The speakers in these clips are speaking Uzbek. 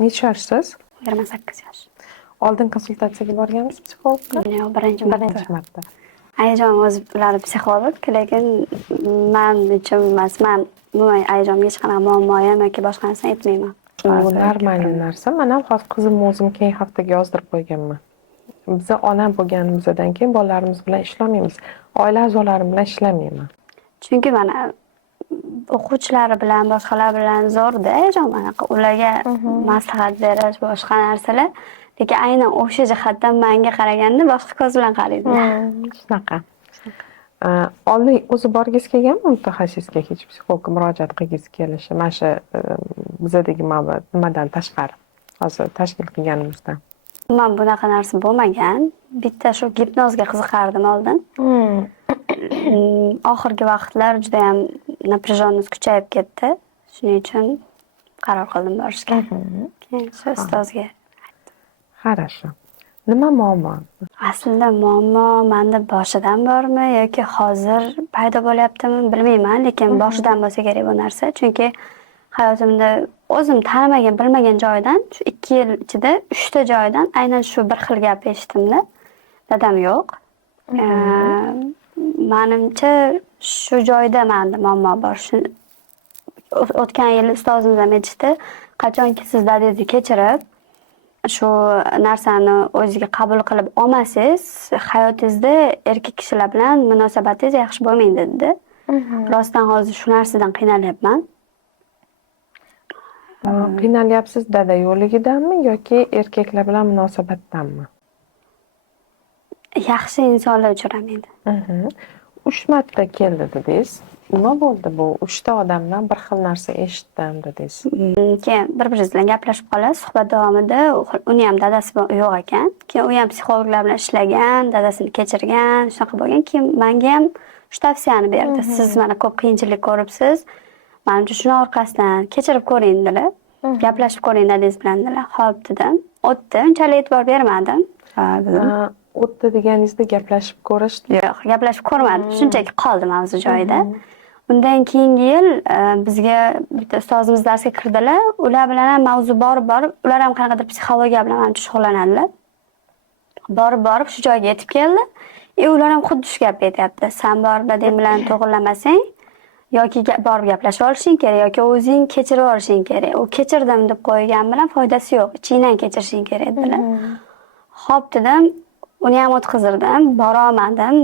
Necha yoshsiz? 28 yosh. Oldin konsultatsiyaga borganmisiz psixologga? Yo'q, birinchi Birinchi marta. marta. Ayajon o'zi biladi psixolog, lekin men uchun emas. Men umuman ayajonga hech qanaqa muammoyam yoki boshqa narsani aytmayman. U normal narsa. Men ham hozir qizimni o'zim keyingi haftaga yozdirib qo'yganman. Biza ona bo'lganimizdan keyin bolalarimiz bilan ishlamaymiz. Oila a'zolarim bilan ishlamayman. Chunki mana o'quvchilari bilan, boshqalar bilan zo'rda ayajon anaqa ularga maslahat berish, boshqa narsalar. Lekin aynan o'sha jihatdan menga qaraganda boshqa ko'z bilan qaraydi. Shunaqa. Oldin o'zi borgisi kelganmi mutaxassisga hech psixologga murojaat qilgisi kelishi mana shu bizadagi nimadan tashqari hozir tashkil qilganimizdan. Men bunaqa narsa bo'lmagan. Bitta shu gipnozga qiziqardim oldin. Oxirgi vaqtlar juda ham напряженность kuchayib ketdi. Shuning uchun qaror qildim borishga. Keyin shu ustozga. Хорошо. Nima muammo? Aslida muammo menda boshidan bormi yoki hozir paydo bo'lyaptimi bilmayman, lekin boshidan bo'lsa kerak bu narsa. Chunki hayotimda o'zim tanimagan, bilmagan joydan shu 2 yil ichida 3 ta joydan aynan shu bir xil gap eshitdimda. Dadam yo'q. Menimcha shu joyda menda muammo bor. O'tgan yil ustozimiz ham aytishdi, qachonki siz dadangizni kechirib shu narsani o'ziga qabul qilib olmasangiz, hayotingizda erkak kishilar bilan munosabatingiz yaxshi bo'lmaydi dedi. Rostdan hozir shu narsadan qiynalyapman. Qiynalyapsiz dada yo'ligidanmi yoki erkaklar bilan munosabatdanmi? Yaxshi insonlar uchramaydi. 3 marta keldi dedingiz. Nima bo'ldi bu? 3 ta odamdan bir xil narsa eshitdim dedingiz. Keyin bir-biringiz bilan gaplashib qolasiz. Suhbat davomida uni ham dadasi yo'q ekan. Keyin u ham psixologlar bilan ishlagan, dadasini kechirgan, shunaqa bo'lgan. Keyin menga ham shu tavsiyani berdi. Siz mana ko'p qiyinchilik ko'ribsiz. Menimcha shuni orqasidan kechirib ko'ring dedilar. Gaplashib ko'ring dadingiz bilan dedilar. Xo'p dedim. O'tdi. Unchalik e'tibor bermadim. O'tdi deganingizda gaplashib ko'rishdi? Yo'q, gaplashib ko'rmadim. Shunchaki qoldi mavzu joyida. Undan keyingi yil bizga bitta ustozimiz darsga kirdilar. Ular bilan ham mavzu borib, ular ham qanaqadir psixologiya bilan shug'ullanadilar. Borib shu joyga yetib keldi. Ular ham xuddi shu gapni aytyapti. Sen borib dadang bilan to'g'rilamasang, yoki borib gaplashib olishing kerak, yoki o'zing kechirib olishing kerak. U kechirdim deb qo'ygan bilan foydasi yo'q. Ichingdan kechirishing kerak dedilar. Xo'p dedim. Uni ham o'tkazirdim, borolmadim,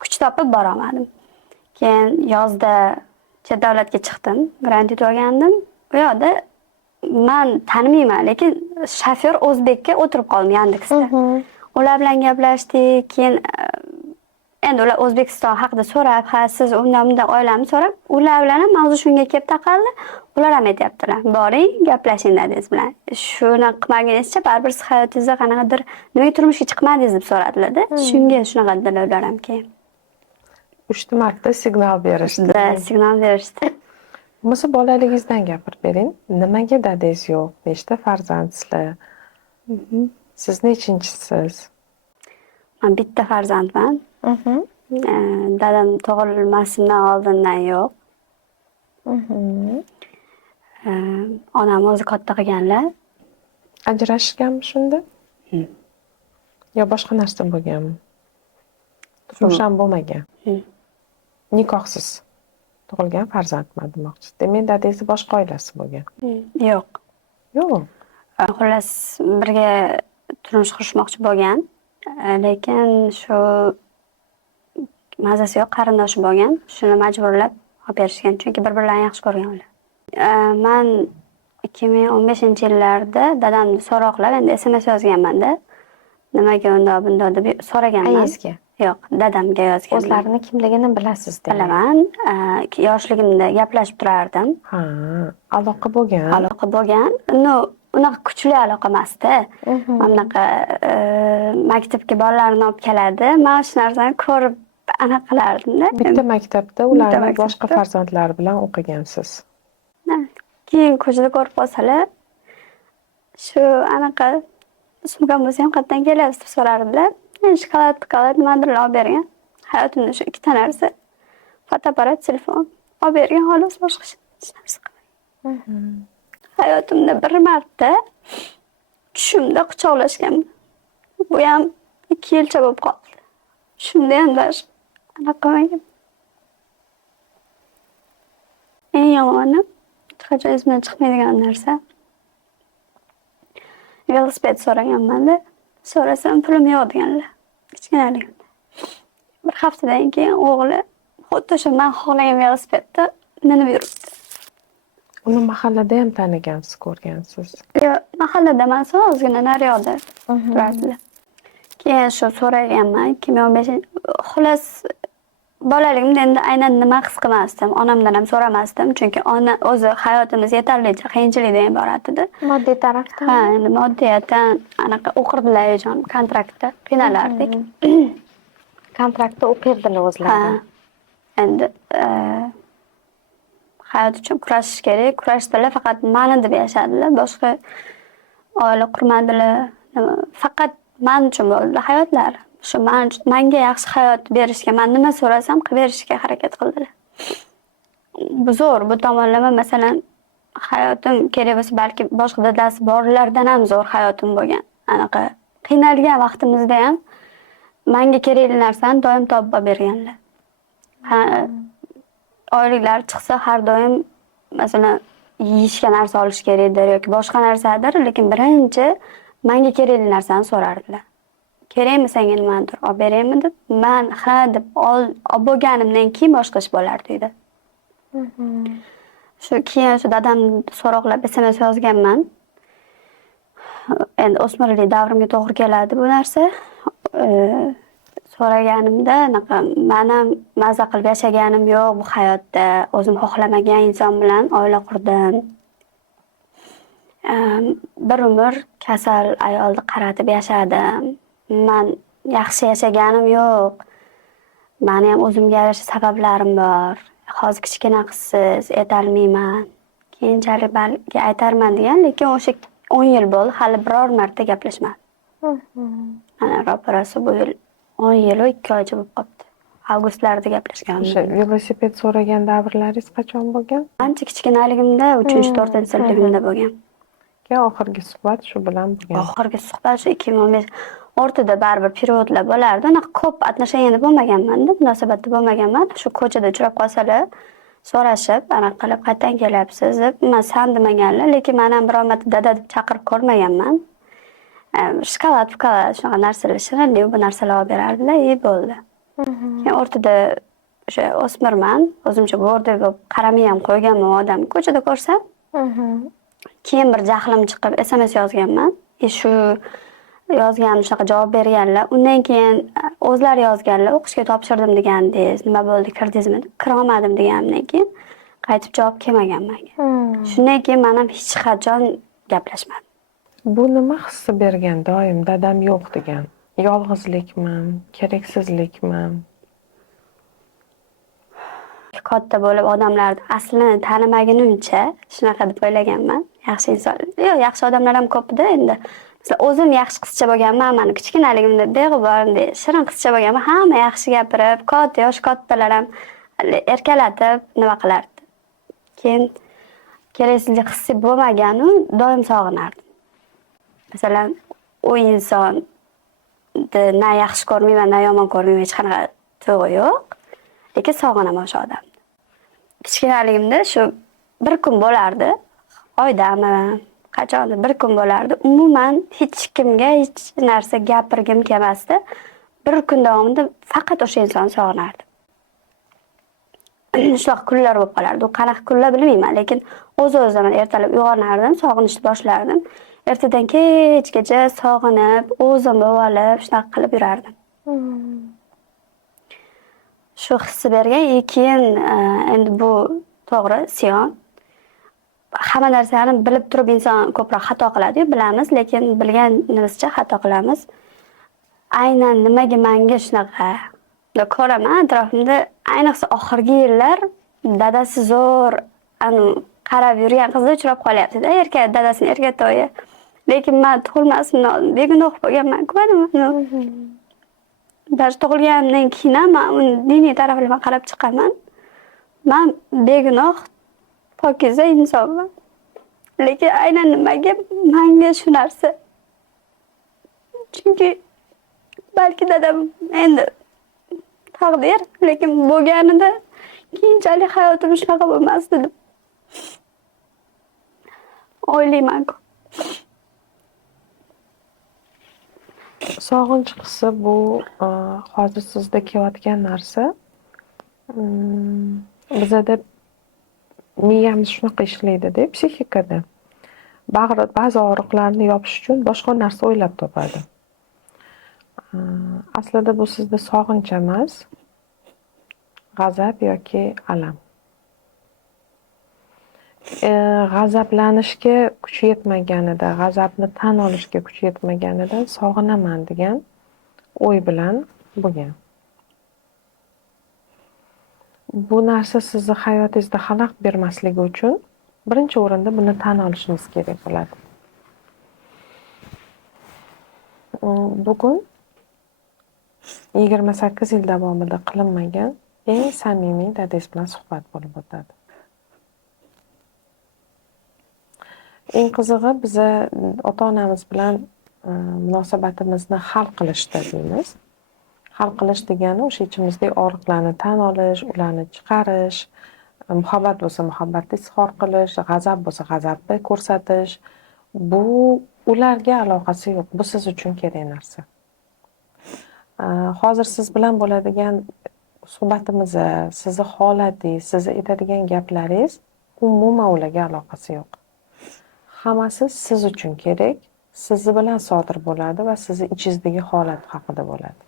kuch topib borolmadim. Keyin yozda chet davlatga chiqdim, grant yutib olgandim. U yoqda men tanimayman, lekin shofyor o'zbekka o'tirib qoldim Yandexda. Ular bilan gaplashdik, keyin endi ular O'zbekiston haqida so'rab, ha siz undan oilamni so'rab, ular bilan ham mavzu shunga kelib taqaldi. Ular ham aytayaptilar, boring, gaplashing dadingiz bilan. Shuni qilmaganingizcha baribir siz hayotingizda qanaqadir nimaga turmushga chiqmadingiz deb so'radilar-da. Shunga shunaqa dedilar ular ham keyin. 3 marta signal berishdi. Signal berishdi. Bo'lmasa bolaligingizdan gapirib bering. Nimaga dadangiz yo'q? Nechta farzandsizlar? Siz nechinchisiz? Men bitta farzandman. Dadam tug'ilmasimdan oldindan yo'q. Onam o'zi katta qilganlar. Ajrashganmi shunda? Yo boshqa narsa bo'lganmi? Turmush ham bo'lmagan. Nikohsiz tug'ilgan farzandman demoqchi. Demak, dadangiz boshqa oilasi bo'lgan. Yo'q. Yo'q. Xullas birga turmush qurishmoqchi bo'lgan. Lekin shu mazasi yo'q qarindoshi bo'lgan. Shuni majburlab olib berishgan, chunki bir-birlarini yaxshi ko'rgan ular. Men 2015-yillarda dadamni so'roqlab, endi SMS yozganman-da. Nimaga bundoq deb so'raganman. Ayingizga? Yo'q, dadamga yozganman. O'zlarini kimligini bilasiz demak. Bilaman. Yoshligimda gaplashib turardim. Ha, aloqa bo'lgan. Aloqa bo'lgan. Unaqa kuchli aloqa emasdi. Bunaqa maktabga bolalarni olib keladi. Men shu narsani ko'rib anaqa qilardim-da. Bitta maktabda ularning boshqa farzandlari bilan o'qigansiz. Keyin ko'chada ko'rib qolsalar, shu anaqa sumkam bo'lsa ham qayerdan kelasiz deb so'rardilar. Shokolad nimadir olib bergan. Hayotimda shu 2 ta narsa. Fotoapparat, telefon olib bergan, xolos boshqa hech narsa qilmagan. hayotimda bir marta tushimda quchoqlashganman. Bu ham 2 yilcha bo'lib qoldi. Shunda ham даже anaqa qilmagan. Eng yomoni hech qachon esimdan chiqmaydigan narsa. Velosiped so'raganman-da. So'rasam pulim yo'q deganlar. Kichkinaligimda. Bir haftadan keyin o'g'li xuddi o'sha men xohlagan velosipedda minib yuribdi. Uni mahallada ham tanigansiz, ko'rgansiz. Yo'q, mahallada emas, ozgina naryoqda turardilar. Keyin shu so'raganman, 2015. Xullas, bolaligimda endi aynan nima his qilmasdim. Onamdan ham so'ramasdim, chunki ona o'zi hayotimiz yetarlicha qiyinchilikdan iborat edi. Moddiy tarafdan. Ha, endi moddiyatan anaqa o'qirdilar jon kontraktda qiynalardik. Kontraktda o'qirdilar o'zlari. Ha. Endi hayot uchun kurashish kerak. Kurashdilar, faqat mani deb yashadilar. Boshqa oila qurmadilar. Faqat men uchun bo'ldi hayotlari. Shu menga yaxshi hayot berishga, men nima so'rasam qilib berishga harakat qildilar. Bu zo'r, bu tomonlama masalan hayotim kerak bo'lsa balki boshqa dadasi borlardan ham zo'r hayotim bo'lgan. Anaqa qiynalgan vaqtimizda ham menga kerakli narsani doim topib berganlar. Ha, oyliklar chiqsa har doim masalan yeyishga narsa olish kerakdir yoki boshqa narsadir, lekin birinchi menga kerakli narsani so'rardilar. Kerakmi senga nimadir olib beraymi deb, men ha deb olib bo'lganimdan keyin boshqa ish bo'lardi uyda. Shu keyin shu dadamni so'roqlab SMS yozganman. Endi o'smirlik davrimga to'g'ri keladi bu narsa. So'raganimda anaqa men ham mazza qilib yashaganim yo'q bu hayotda. O'zim xohlamagan inson bilan oila qurdim. Bir umr kasal ayolni qaratib yashadim. Men yaxshi yashaganim yo'q. Meni ham o'zimga yarasha sabablarim bor. Hozir kichkina qizsiz, aytolmayman. Keyinchalik balki aytarman degan, lekin o'sha 10 yil bo'ldi, hali biror marta gaplashmadim. Ana ro'parasi bu yil 10 yil va 2 oycha bo'lib qoldi. Avgustlarda gaplashganmiz. O'sha velosiped so'ragan davrlaringiz qachon bo'lgan? Ancha kichkinaligimda, 3-4-sinfligimda bo'lgan. Keyin oxirgi suhbat shu bilan bo'lgan. Oxirgi suhbat shu 2015 o'rtada baribir periodlar bo'lardi. Anaqa ko'p atnosheniya bo'lmaganman-da, munosabatda bo'lmaganman. Shu ko'chada uchrab qolsalar, so'rashib, anaqa qilib qayerdan kelyapsiz deb, men san demaganlar, lekin men ham biror marta dada deb chaqirib ko'rmaganman. Shokolad, shunaqa narsalar, shirinlik bu narsalar olib berardilar, bo'ldi. Keyin o'rtada o'sha o'smirman, o'zimcha go'rda bo'lib qaramay ham qo'yganman odamni ko'chada ko'rsam. Keyin bir jahlim chiqib SMS yozganman. Shu yozgan shunaqa javob berganlar. Undan keyin o'zlari yozganlar, o'qishga topshirdim degandingiz, nima bo'ldi, kirdingizmi? Kira olmadim deganimdan keyin qaytib javob kelmagan menga. Shundan keyin men ham hech qachon gaplashmadim. Bu nima hissi bergan doim dadam yo'q degan? Yolg'izlikmi, keraksizlikmi? Katta bo'lib odamlarni aslini tanimagunimcha shunaqa deb o'ylaganman. Yaxshi inson, yo'q, yaxshi odamlar ham ko'p-da endi. Mesela o'zim yaxshi qizcha bo'lganman, meni kichkinaligimda beg'uborday shirin qizcha bo'lganman, hamma yaxshi gapirib, yosh kattalar ham erkalatib nima qilardi. Keyin keraksizlik hissi bo'lmaganu doim sog'inardim. Masalan, u insonni na yaxshi ko'rmayman, na yomon ko'rmayman, hech qanaqa tuyg'u yo'q. Lekin sog'inaman o'sha odamni. Kichkinaligimda shu bir kun bo'lardi, oydami, qachondir bir kun bo'lardi. Umuman hech kimga hech narsa gapirgim kelmasdi. Bir kun davomida faqat o'sha insonni sog'inardim. Shunaqa kunlar bo'lib qolardi. U qanaqa kunlar bilmayman, lekin o'z-o'zidan ertalab uyg'onardim, sog'inishni boshlardim. Ertadan kechgacha sog'inib, o'zim bo'lib, shunaqa qilib yurardim. Shu hissi bergan, keyin endi bu to'g'ri, Sion. Hamma narsani bilib turib inson ko'proq xato qiladi-yu, bilamiz, lekin bilganimizcha xato qilamiz. Aynan nimaga menga shunaqa ko'raman atrofimda, ayniqsa oxirgi yillar dadasi zo'r qarab yurgan qizlar uchrab qolyapti-da, dadasining erka to'yi. Lekin men tug'ilmasimdan oldin begunoh bo'lganman, ko'rdingmi? Даже tug'ilganimdan keyin ham men diniy taraflarga qarab chiqaman. Men begunoh, pokiza insonman. lekin aynan nimaga menga shu narsa. Chunki balki dadam endi taqdir, lekin bo'lganida keyinchalik hayotim shunaqa bo'lmasdi deb o'ylayman-ku. Sog'inch hissi bu hozir sizda kelayotgan narsa. Bizada miyamiz shunaqa ishlaydi-da, psixikada. Ba'zi og'riqlarni yopish uchun boshqa narsa o'ylab topadi. Aslida bu sizda sog'inch emas, g'azab yoki alam. G'azablanishga kuchi yetmaganida, g'azabni tan olishga kuchi yetmaganida sog'inaman degan o'y bilan bo'lgan. Bu narsa sizni hayotingizda xalaqit bermasligi uchun birinchi o'rinda buni tan olishimiz kerak bo'ladi. Bugun 28 yil davomida qilinmagan eng samimiy dadangiz bilan suhbat bo'lib o'tadi. Eng qizig'i biza ota-onamiz bilan munosabatimizni hal qilishda deymiz. Hal qilish degani o'sha ichimizdagi og'riqlarni tan olish, ularni chiqarish, muhabbat bo'lsa muhabbatni izhor qilish, g'azab bo'lsa g'azabni ko'rsatish. Bu ularga aloqasi yo'q. Bu siz uchun kerak narsa. Hozir siz bilan bo'ladigan suhbatimiz, sizni holatingiz, sizni aytadigan gaplaringiz umuman ularga aloqasi yo'q. Hammasi siz uchun kerak, siz bilan sodir bo'ladi va sizni ichingizdagi holat haqida bo'ladi.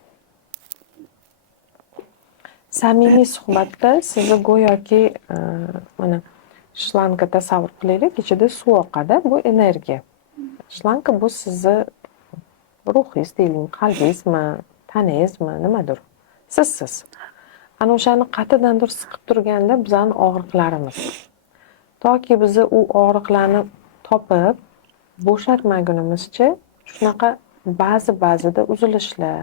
Samimiy suhbatda sizni go'yoki mana shlanka tasavvur qilaylik, ichida suv oqadi, bu energiya. Shlanka bu sizni ruhingiz, deylik, qalbingizmi, tanangizmi, nimadir. Sizsiz. Ana o'shani qatidandir siqib turganda bizning og'riqlarimiz. Toki biz u og'riqlarni topib bo'shatmagunimizcha shunaqa ba'zida uzilishlar,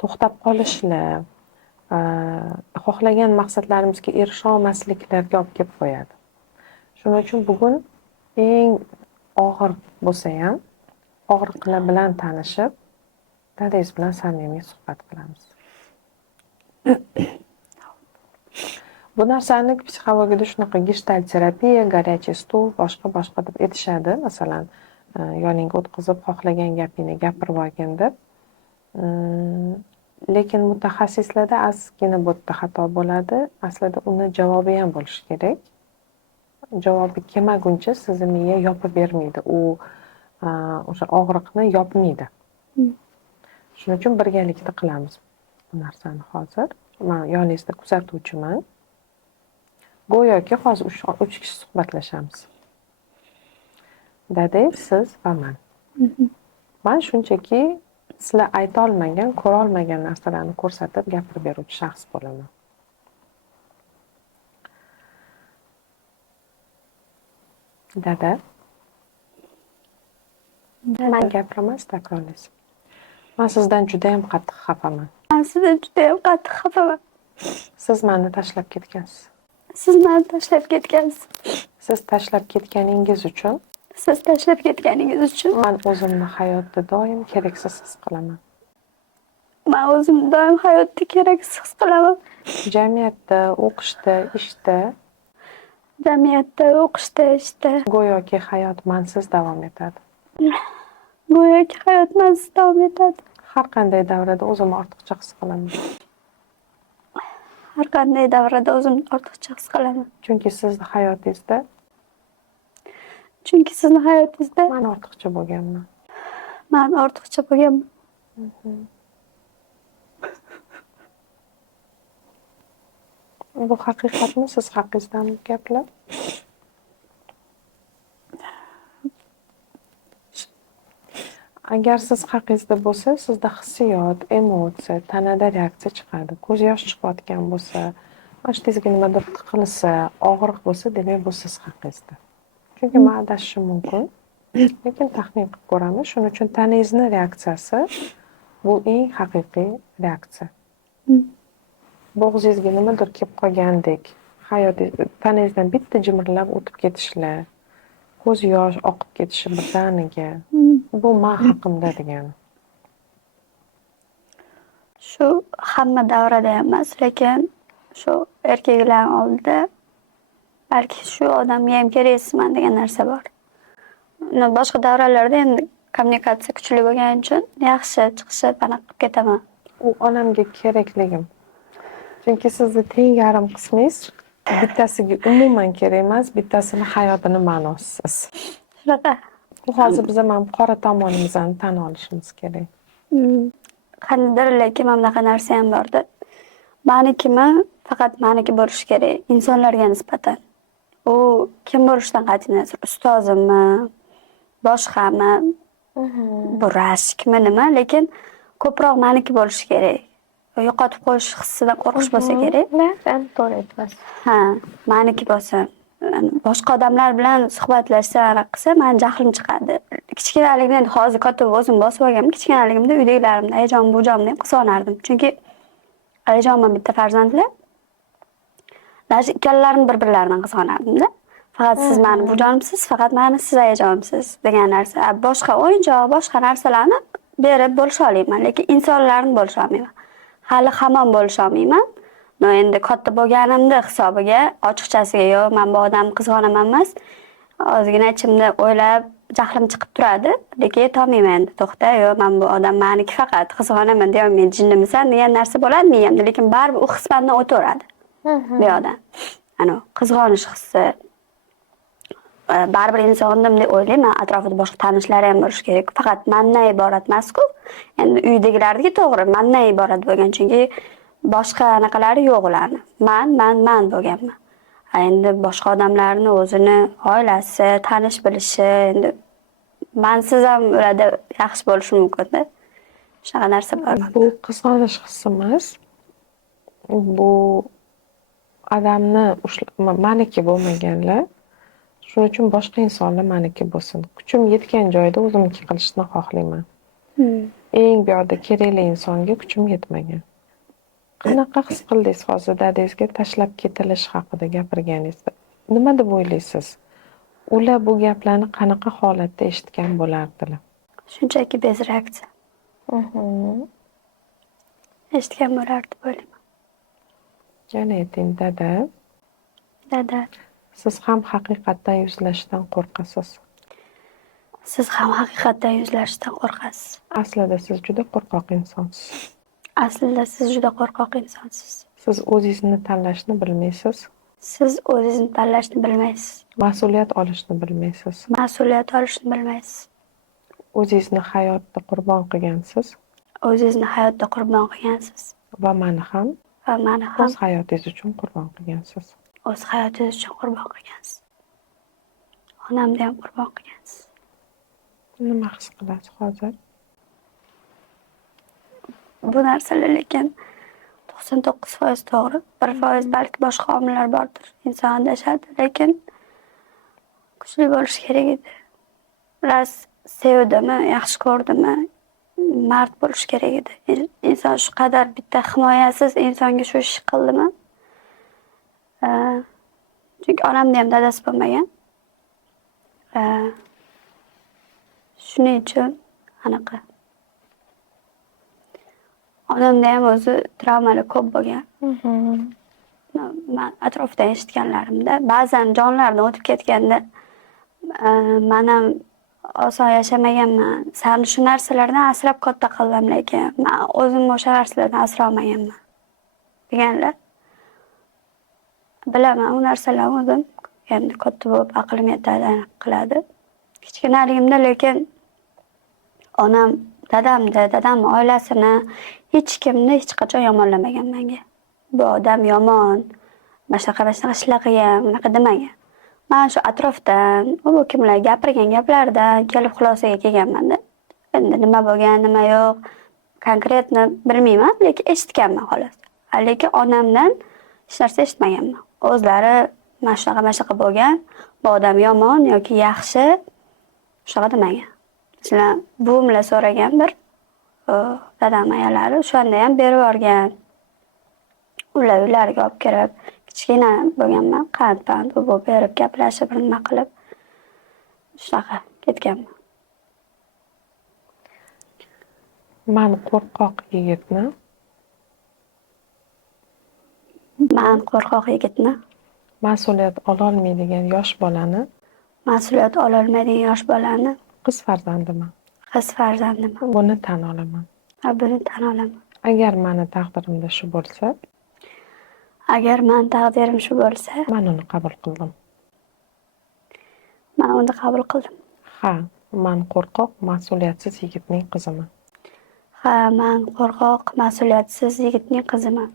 to'xtab qolishlar, xohlagan maqsadlarimizga erisha olmasliklarga olib kelib qo'yadi. Shuning uchun bugun eng og'ir bo'lsa ham og'riqlar bilan tanishib, dadangiz bilan samimiy suhbat qilamiz. Bu narsani psixologiyada shunaqa gestalt terapiya, горячий stol, boshqa deb aytishadi. Masalan, yoningga o'tkazib xohlagan gapingni gapirib olgin deb. Lekin mutaxassislarda ozgina bu yerda xato bo'ladi. Aslida uni javobi ham bo'lishi kerak. Javobi kelmaguncha sizni miya yopib bermaydi. U o'sha og'riqni yopmaydi. Shuning uchun birgalikda qilamiz bu narsani hozir. Men yoningizda kuzatuvchiman. Go'yoki hozir 3 kishi suhbatlashamiz. Dadangiz, siz va men. Men shunchaki sizlar ayta olmagan, ko'ra olmagan narsalarni ko'rsatib gapirib beruvchi shaxs bo'laman. Dada. Men gapiraman, takrorlaysiz. Men sizdan juda ham qattiq xafaman. Men sizdan juda ham qattiq xafaman. Siz meni tashlab ketgansiz. Siz meni tashlab ketgansiz. Siz tashlab ketganingiz uchun men o'zimni hayotda doim keraksiz his qilaman. Men o'zimni doim hayotda keraksiz his qilaman. Jamiyatda, o'qishda, ishda, go'yoki hayot mensiz davom etadi. Har qanday davrada o'zimni ortiqcha his qilaman. Chunki sizni hayotingizda men ortiqcha bo'lganman. Bu haqiqatmi? Siz haqingizdan gaplar? Agar siz haqingizda bo'lsa, sizda hissiyot, emotsiya, tanada reaksiya chiqadi. Ko'z yosh chiqayotgan bo'lsa, mashtingizga nimadir tiqilsa, og'riq bo'lsa, demak bu siz haqingizda. Chunki men adashishim mumkin, lekin taxmin qilib ko'ramiz. Shuning uchun tanangizning reaksiyasi bu eng haqiqiy reaksiya. Bo'g'zingizga nimadir kelib qolgandek, tanangizdan bitta jimirlab o'tib ketishlar, ko'z yosh oqib ketishi birdaniga. Bu men haqimda degani. Shu hamma davrada emas, lekin shu erkaklar oldida balki shu odamga ham keraksizman degan narsa bor. Boshqa davralarda endi kommunikatsiya kuchli bo'lgani uchun yaxshi chiqishib anaqa qilib ketaman. U onamga kerakligim. Chunki sizni teng yarim qismingiz bittasiga umuman kerak emas, bittasini hayotini ma'nosisiz. Shunaqa. Bu hozir biz ham qora tomonimizni tan olishimiz kerak. Qandadir lekin mana bunaqa narsa ham borda. Menikimi faqat meniki bo'lishi kerak insonlarga nisbatan. U kim bo'lishidan qat'iy nazar, ustozimmi, boshqami, bu rashkmi nima, lekin ko'proq meniki bo'lishi kerak. Yo'qotib qo'yish hissidan qo'rqish bo'lsa kerak. To'g'ri aytasiz. Ha, meniki bo'lsa, boshqa odamlar bilan suhbatlashsa, anaqa qilsa, men jahlim chiqadi. Kichkinaligimda endi hozir katta o'zim bosib olganman. Kichkinaligimda uydagilarimda ayajon bujonimni ham qizg'onardim. Chunki ayajonman bitta farzandlar. Даже ikkalalarini bir-birlaridan qizg'onardim-da. Faqat siz meni bujonimsiz, faqat meni siz ayajonimsiz degan narsa. Boshqa o'yinchoq, boshqa narsalarni berib bo'lisha olmayman, lekin insonlarni bo'lisha olmayman. Hali hamon bo'lisha olmayman. No endi katta bo'lganimda hisobiga ochiqchasiga yo'q, men bu odamni qizg'onaman emas. Ozgina ichimda o'ylab jahlim chiqib turadi, lekin yetolmayman endi. To'xta, yo'q, men bu odam meniki faqat qizg'onaman deya men jinnimisan degan narsa bo'ladi miyamda, lekin baribir u his mendan o'taveradi. Bu yoqda. Ana qizg'onish hissi baribir insondim deb o'ylayman. Atrofida boshqa tanishlari ham bo'lishi kerak. Faqat mendan iborat emas-ku. Endi uydagilardagi to'g'ri, mendan iborat bo'lgan, chunki boshqa anaqalari yo'q ularni. Men bo'lganman. Endi boshqa odamlarni o'zini oilasi, tanish bilishi, endi mensiz ham ularda yaxshi bo'lishi mumkin-da. Shunaqa narsa bor. Bu qizg'onish hissi emas. Bu odamni meniki bo'lmaganlar. Shuning uchun boshqa insonlar meniki bo'lsin. Kuchim yetgan joyda o'zimniki qilishni xohlayman. Eng bu yerda kerakli insonga kuchim yetmagan. Qanaqa his qildingiz hozir dadangizga tashlab ketilish haqida gapirganingizda? Nima deb o'ylaysiz? Ular bu gaplarni qanaqa holatda eshitgan bo'lardilar? Shunchaki bezrakdir. Eshitgan bo'lardi deb o'ylayman. Yana ayting, dada. Dada, Siz ham haqiqatdan yuzlashishdan qo'rqasiz. siz ham haqiqatdan yuzlashishdan qo'rqasiz. Aslida siz juda qo'rqoq insonsiz. Aslida siz juda qo'rqoq insonsiz. Siz o'zingizni tanlashni bilmaysiz. Siz o'zingizni tanlashni bilmaysiz. Mas'uliyat olishni bilmaysiz. Mas'uliyat olishni bilmaysiz. O'zingizni hayotda qurbon qilgansiz O'zingizni hayotda qurbon qilgansiz va meni ham va meni ham o'z hayotingiz uchun qurbon qilgansiz. o'z hayotingiz uchun qurbon qilgansiz. Onamni ham qurbon qilgansiz. Nima his qilasiz hozir? Bu narsalar lekin 99% to'g'ri. 1% balki boshqa omillar bordir. Inson adashadi, lekin kuchli bo'lish kerak edi. Ras sevdimi, yaxshi ko'rdimi, mard bo'lish kerak edi. Inson shu qadar bitta himoyasiz insonga shu ish qildimi? Chunki onamda ham dadasi bo'lmagan. Shuning uchun anaqa. Onamda ham o'zi travmalar ko'p bo'lgan. Men atrofdan eshitganlarimda ba'zan jonlaridan o'tib ketganda men ham oson yashamaganman. Sani shu narsalardan asrab katta qildim, lekin men o'zim o'sha narsalardan asra olmaganman deganlar. Bilaman, u narsalarni o'zim endi katta bo'lib aqlim yetadi qiladi. Kichkinaligimda lekin onam, dadamni oilasini hech kimni hech qachon yomonlamagan menga. Bu odam yomon, mashaqa ishlar qilgan, unaqa demagan. Men shu atrofdan, u kimlar gapirgan gaplardan kelib xulosaga kelganman-da. Endi nima bo'lgan, nima yo'q, konkretni bilmayman, lekin eshitganman xolos. Lekin onamdan hech narsa eshitmaganman. O'zlari mashaqa bo'lgan, bu odam yomon yoki yaxshi shunaqa demagan. Masalan, buvimlar so'ragan bir dadam ayalari o'shanda ham berib yuborgan. Ular uylariga olib kirib, kichkina bo'lganman, qand-pand bu berib gaplashib, nima qilib. shunaqa ketganman. Mani qo'rqoq yigitni Man qo'rqoq yigitni, mas'uliyat ololmaydigan yosh bolani mas'uliyat ololmaydigan yosh bolani qiz farzandiman. qiz farzandiman. Buni tan olaman. Va buni tan olaman. Agar mani taqdirimda shu bo'lsa, Agar men taqdirim shu bo'lsa, men uni qabul qildim. men uni qabul qildim. Ha, men qo'rqoq, mas'uliyatsiz yigitning qiziman. Ha, men qo'rqoq, mas'uliyatsiz yigitning qiziman.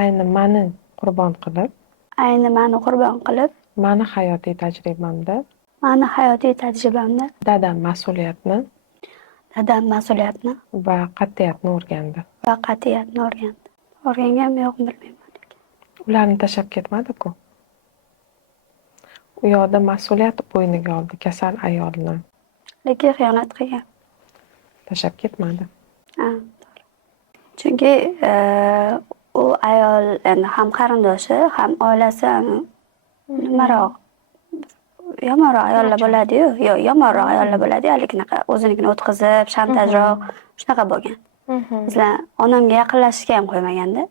Ayni mani qurbon qilib, Ayni meni qurbon qilib, mani hayotiy tajribamda meni hayotiy tajribamda dadam mas'uliyatni dadam mas'uliyatni va qat'iyatni o'rgandi. va qat'iyatni o'rgandi. O'rganganmi yo'qmi bilmayman. Ularni tashlab ketmadi-ku. U yoqda mas'uliyat bo'yniga oldi kasal ayolni. Lekin xiyonat qilgan. Tashlab ketmadi. Ha, to'g'ri. Chunki u ayol endi ham qarindoshi, ham oilasi nimaroq yomonroq ayollar bo'ladi-yu, yomonroq ayollar bo'ladi-yu, lekin o'zinikini o'tkazib, shantajroq shunaqa bo'lgan. Bizlar onamga yaqinlashishga ham qo'ymaganda.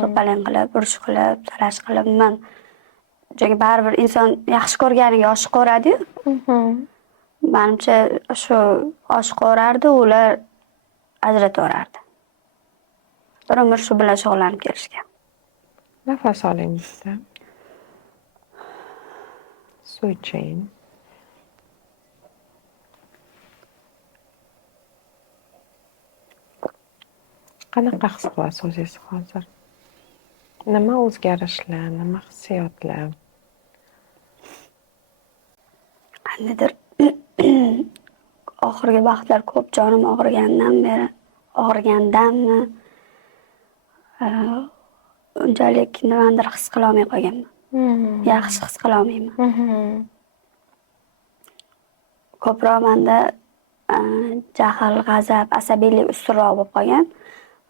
To'palang qilib, urush qilib, talash qilib, men chunki baribir inson yaxshi ko'rganiga oshiq ko'radi-yu. Menimcha shu oshiq ko'rardi, ular ajrataverardi. Bir umr shu bilan shug'ullanib kelishgan. Nafas oling bitta. Suv iching. Qanaqa his qilasiz o'zingiz hozir? Nima o'zgarishlar, nima hissiyotlar? Qandaydir oxirgi vaqtlar ko'p jonim og'rigandanmi unchalik nimadir his qila olmay qolganman. Yaxshi his qila olmayman. Ko'proq menda jahl, g'azab, asabiylik ustunroq bo'lib qolgan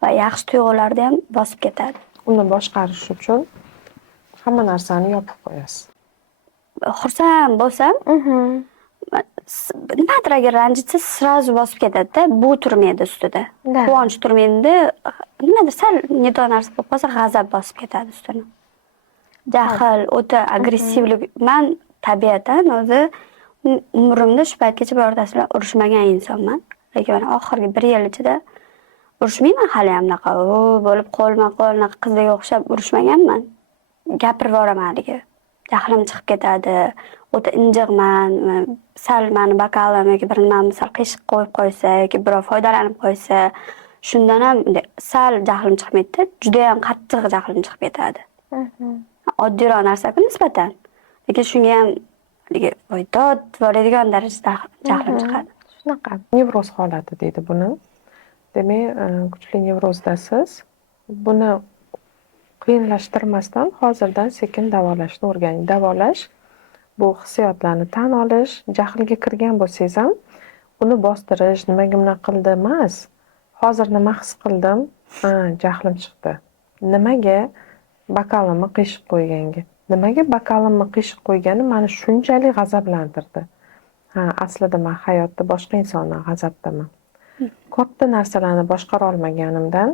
va yaxshi tuyg'ularni ham bosib ketadi. Uni boshqarish uchun hamma narsani yopib qo'yasiz. Xursand bo'lsam, nimadir agar ranjitsa sразу bosib ketadi-da, bu turmaydi ustida. Quvonch turmaydi, nimadir sal nido narsa bo'lib qolsa g'azab bosib ketadi ustini. Jahl, o'ta agressivlik. Men tabiatan o'zi umrimda shu paytgacha birortasi bilan urushmagan insonman. Lekin mana oxirgi 1 yil ichida urushmayman hali ham naqa bo'lib qo'lma-qo'l qizlarga o'xshab urushmaganman. Gapirib yuboraman haligi. Jahlim chiqib ketadi. O'ta injiqman. Sal meni bokalim yoki bir nimani sal qiyshiq qo'yib qo'ysa yoki birov foydalanib qo'ysa, shundan ham sal jahlim chiqmaydi. Juda ham qattiq jahlim chiqib ketadi. Oddiyroq narsaga nisbatan. Lekin shunga ham voydod bo'ladigan darajada jahlim chiqadi. Shunaqa nevroz holati deydi buni. Demak, kuchli nevrozdasiz. Buni qiyinlashtirmasdan hozirdan sekin davolashni o'rganing. Davolash bu hissiyotlarni tan olish, jahlga kirgan bo'lsangiz ham uni bostirish, nimaga bunaqa qildi emas. Hozir nima his qildim? Jahlim chiqdi. Nimaga bokalimni qiyshiq qo'yganga? Nimaga bokalimni qiyshiq qo'ygani meni shunchalik g'azablantirdi? Aslida men hayotda boshqa insondan g'azabdaman. Katta narsalarni boshqara olmaganimdan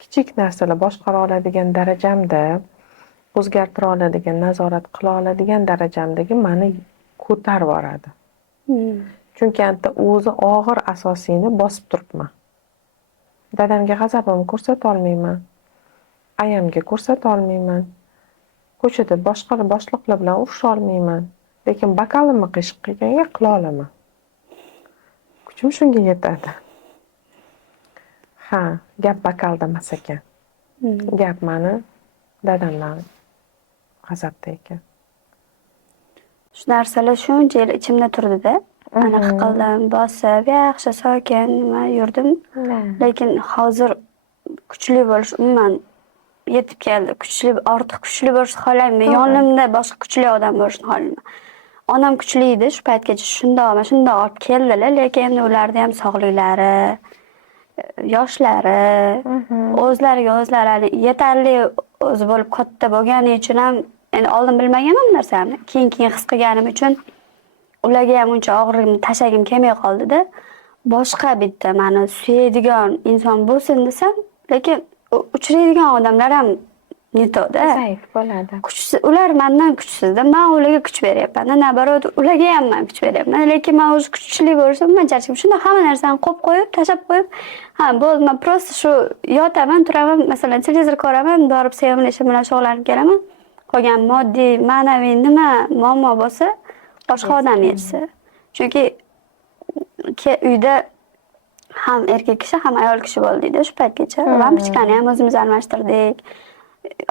kichik narsalar boshqara oladigan darajamda, o'zgartira oladigan, nazorat qila oladigan darajamdagi meni ko'tarib yuboradi. Chunki anta o'zi og'ir asosiyni bosib turibman. Dadamga g'azabimni ko'rsata olmayman. Ayamga ko'rsata olmayman. Ko'chada boshliqlar bilan urusha olmayman. Lekin bokalimni qiyshiq qilganga qila olaman. Kuchim shunga yetadi. Gap bokalda emas ekan. Gap meni dadamdan g'azabda ekan. Shu narsalar shuncha yil ichimda turdi-da. Anaqa qildim, bosib, yaxshi sokin yurdim. Lekin hozir kuchli bo'lish umuman yetib keldi. Ortiq kuchli bo'lishni xohlayman. Yonimda boshqa kuchli odam bo'lishni xohlayman. Onam kuchli edi, shu paytgacha shundoq olib keldilar, lekin endi ularda ham sog'liklari, yoshlari, o'zlariga o'zlari yetarli o'zi bo'lib katta bo'lgani uchun ham endi oldin bilmaganman narsani. Keyin his qilganim uchun ularga ham uncha og'irligimni tashlagim kelmay qoldida. Boshqa bitta meni suyadigan inson bo'lsin desam, lekin uchraydigan odamlar ham netoda. Zaif bo'ladi. Kuchsiz, ular mendan kuchsizda, men ularga kuch beryapman. Nabarot ularga ham men kuch beryapman. Lekin men o'zi kuchli bo'lsam, men charchab shunda hamma narsani qo'yib qo'yib, tashlab qo'yib, ha, bo'ldi, men prosta shu yotaman, turaman, masalan, televizor ko'raman, borib sevimli ishim bilan shug'ullanib kelaman. Qolgan moddiy, ma'naviy nima muammo bo'lsa, boshqa odam yechsa. Chunki uyda ham erkak kishi, ham ayol kishi bo'ldikda shu paytgacha. Lampochkani ham o'zimiz almashtirdik.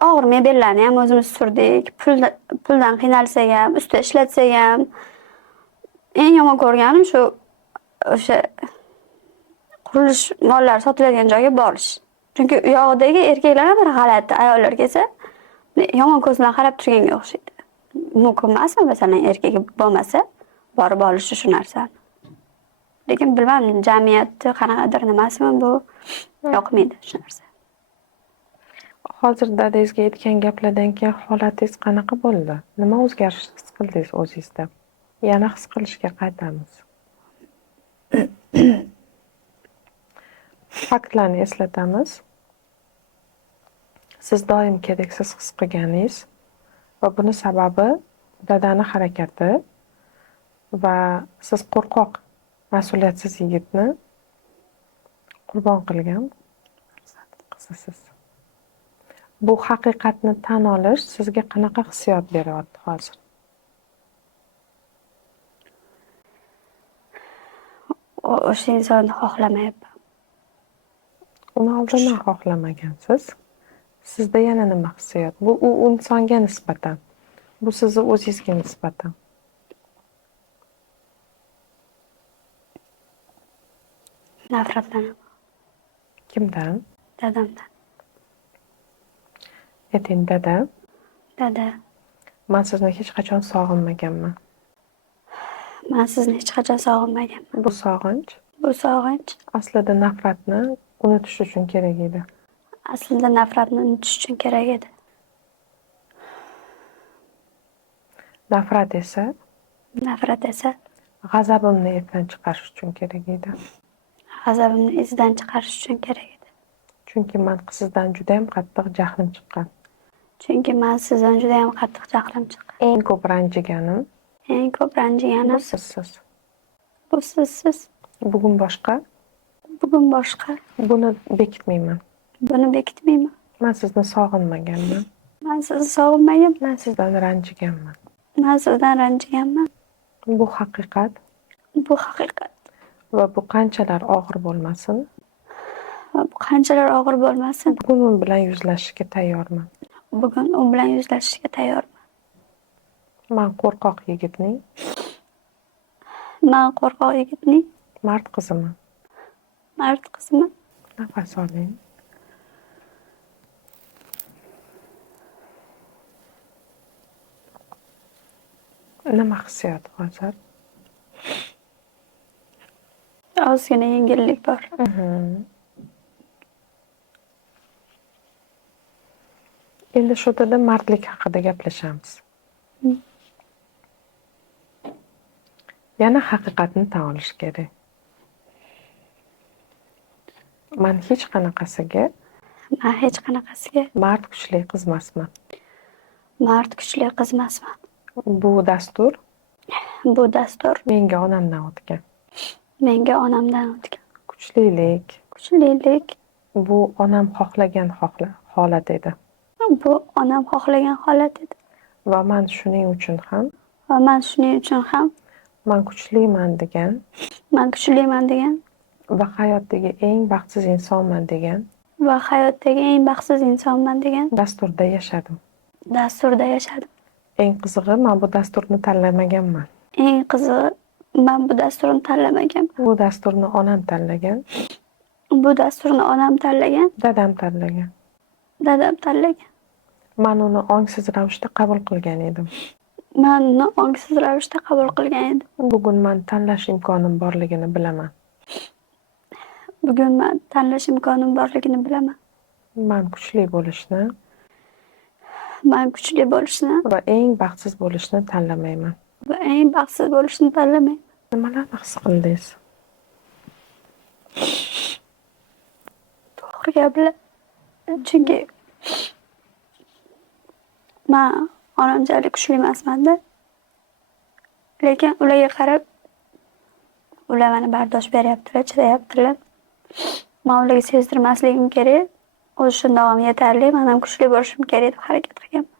Og'ir mebellarni ham o'zimiz surdik. Puldan qiynalsak ham, ustida ishlatsak ham. Eng yomon ko'rganim shu o'sha qurilish mollari sotiladigan joyga borish. Chunki u yoqdagi erkaklar ham bir g'alati, ayollar kelsa yomon ko'z bilan qarab turganga o'xshaydi. Mumkin emasmi, masalan, erkagi bo'lmasa, borib olishi shu narsani. Lekin bilmadim, jamiyatni qanaqadir nimasimi bu yoqmaydi shu narsa. Hozir dadangizga aytgan gaplardan keyin holatingiz qanaqa bo'ldi? Nima o'zgarish his qildingiz o'zingizda? Yana his qilishga qaytamiz. Faktlarni eslatamiz. Siz doim keraksiz his qilganingiz va buni sababi dadani harakati va siz qo'rqoq, mas'uliyatsiz yigitni qurbon qilgan qizisiz. Bu haqiqatni tan olish sizga qanaqa hissiyot beryapti hozir? O'sha insonni xohlamayapman. Uni oldindan xohlamagansiz. Sizda yana nima hissiyot? Bu u insonga nisbatan. Bu sizni o'zingizga nisbatan. Nafratlanaman. Kimdan? Dadamdan. Ayting, dada. Dada, Men sizni hech qachon sog'inmaganman. men sizni hech qachon sog'inmaganman. Bu sog'inch Bu sog'inch aslida nafratni unutish uchun kerak edi. aslida nafratni unutish uchun kerak edi. Nafrat esa Nafrat esa g'azabimni esdan chiqarish uchun kerak edi. g'azabimni izdan chiqarish uchun kerak edi. Chunki men sizdan juda ham qattiq jahlim chiqqan. Chunki men sizdan juda ham qattiq jahlim chiqqan. Eng ko'p ranjiganim Eng ko'p ranjiganim sizsiz. bu sizsiz. Bugun boshqa. Bugun boshqa. Buni bekitmayman. Buni bekitmayman. Men sizni sog'inmaganman. Men sizni sog'inmaganman. Men sizdan ranjiganman. Men sizdan ranjiganman. Bu haqiqat Bu haqiqat. va bu qanchalar og'ir bo'lmasin, Va bu qanchalar og'ir bo'lmasin, bugun u bilan yuzlashishga tayyorman. bugun u bilan yuzlashishga tayyorman. Men qo'rqoq yigitning Men qo'rqoq yigitning mard qiziman. mard qiziman. Nafas oling. Nima hissiyot hozir? Ozgina yengillik bor. Endi shu yerda mardlik haqida gaplashamiz. Yana haqiqatni tan olish kerak. Men hech qanaqasiga Men hech qanaqasiga mard kuchli qiz emasman. mard kuchli qiz emasman. Bu dastur Bu dastur menga onamdan o'tgan. menga onamdan o'tgan. Kuchlilik Kuchlilik bu onam xohlagan holat edi. bu onam xohlagan holat edi. Va men shuning uchun ham Va men shuning uchun ham men kuchliman degan men kuchliman degan va hayotdagi eng baxtsiz insonman degan va hayotdagi eng baxtsiz insonman degan dasturda yashadim. dasturda yashadim. Eng qizig'i, men bu dasturni tanlamaganman. Eng qizig'i, men bu dasturni tanlamaganman. Bu dasturni onam tanlagan, Bu dasturni onam tanlagan, dadam tanlagan. dadam tanlagan. Men uni ongsiz ravishda qabul qilgan edim. Men uni ongsiz ravishda qabul qilgan edim. Bugun men tanlash imkonim borligini bilaman. Bugun men tanlash imkonim borligini bilaman. Men kuchli bo'lishni Men kuchli bo'lishni va eng baxtsiz bo'lishni tanlamayman. va eng baxtsiz bo'lishni tanlamayman. Nimalarni his qildingiz? To'g'ri gaplar. Chunki men onamchalik kuchli emasmanda. Lekin ularga qarab ular meni bardosh beryaptilar, chidayaptilar. Men ularga sezdirmasligim kerak. O'zi shundoq yetarli, men ham kuchli bo'lishim kerak deb harakat qilganman.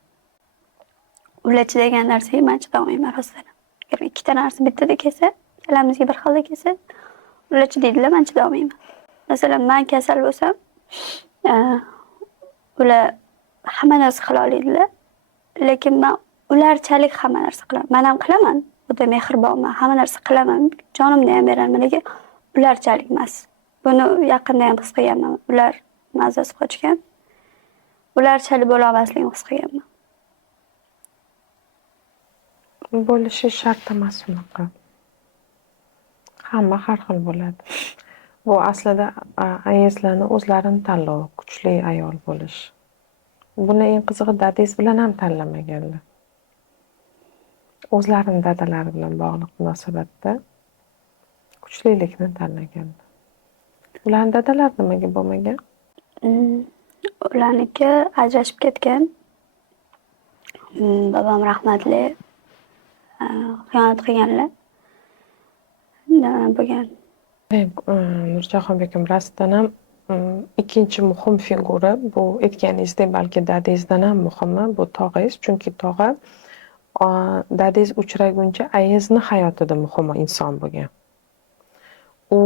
Ular chidagan narsaga men chiday olmayman rostdan. Agar ikkita narsa bittada kelsa, ikkalamizga bir xilda kelsa, ular chidaydilar, men chiday olmayman. Masalan, men kasal bo'lsam, ular hamma narsa qila oladilar. Lekin men ularchalik hamma narsa qilaman. Men ham qilaman. Juda mehribonman, hamma narsa qilaman. Jonimni ham beraman, lekin ularchalik emas. Buni yaqinda ham his qilganman. Ular mazasi qochgan. Ularchalik bo'la olmasligimni his qilganman. Bo'lishi shart emas unaqa. Hamma har xil bo'ladi. Bu aslida ayezlarni o'zlarini tanlovi, kuchli ayol bo'lish. Buni eng qizig'i dadangiz bilan ham tanlamaganlar. O'zlarini dadalari bilan bog'liq munosabatda kuchlilikni tanlaganlar. Ularning dadalari nimaga bo'lmagan? Ularniki ajrashib ketgan. Babam rahmatli xiyonat qilganlar. Bo'lgan. Nurjahon Begim rostdan ham ikkinchi muhim figura bu aytganingizdek balki dadangizdan ham muhimi bu tog'angiz, chunki tog'a dadangiz uchraguncha ayezni hayotida muhim inson bo'lgan. U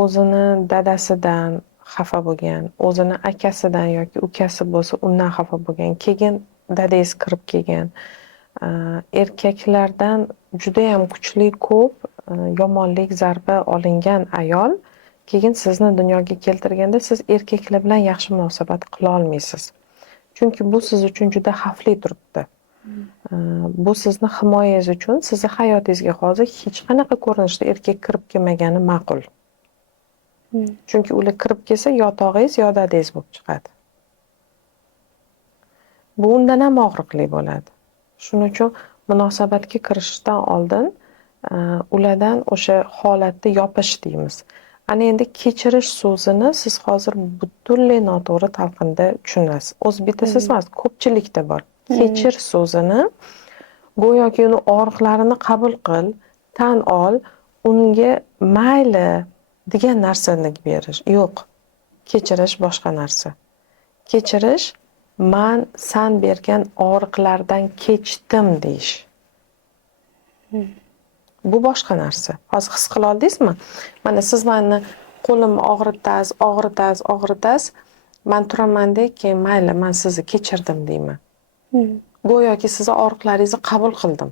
o'zini dadasidan xafa bo'lgan, o'zini akasidan yoki ukasi bo'lsa undan xafa bo'lgan. Keyin dadangiz kirib kelgan. Erkaklardan juda ham kuchli ko'p yomonlik zarba olingan ayol keyin sizni dunyoga keltirganda siz erkaklar bilan yaxshi munosabat qila olmaysiz. Chunki bu siz uchun juda xavfli turibdi. Bu sizni himoyangiz uchun sizni hayotingizga hozir hech qanaqa ko'rinishda erkak kirib kelmagani ma'qul. Chunki ular kirib kelsa yo tog'angiz yo dadangiz bo'lib chiqadi. Bu undan ham og'riqli bo'ladi. Shuning uchun munosabatga kirishdan oldin ulardan o'sha holatda yopish deymiz. Ana endi kechirish so'zini siz hozir butunlay noto'g'ri talqinda tushunasiz. O'zbekda siz emas, ko'pchilikda bor. Kechir so'zini go'yoki uni og'riqlarini qabul qil, tan ol, unga mayli degan narsani berish. Yo'q. Kechirish boshqa narsa. Kechirish man san bergan og'riqlardan kechdim deyish. Bu boshqa narsa. Hozir his qila oldingizmi? Mana siz meni qo'limni og'ritasiz. Men turamandek, keyin mayli, men sizni kechirdim deyman. Go'yoki sizni og'riqlaringizni qabul qildim.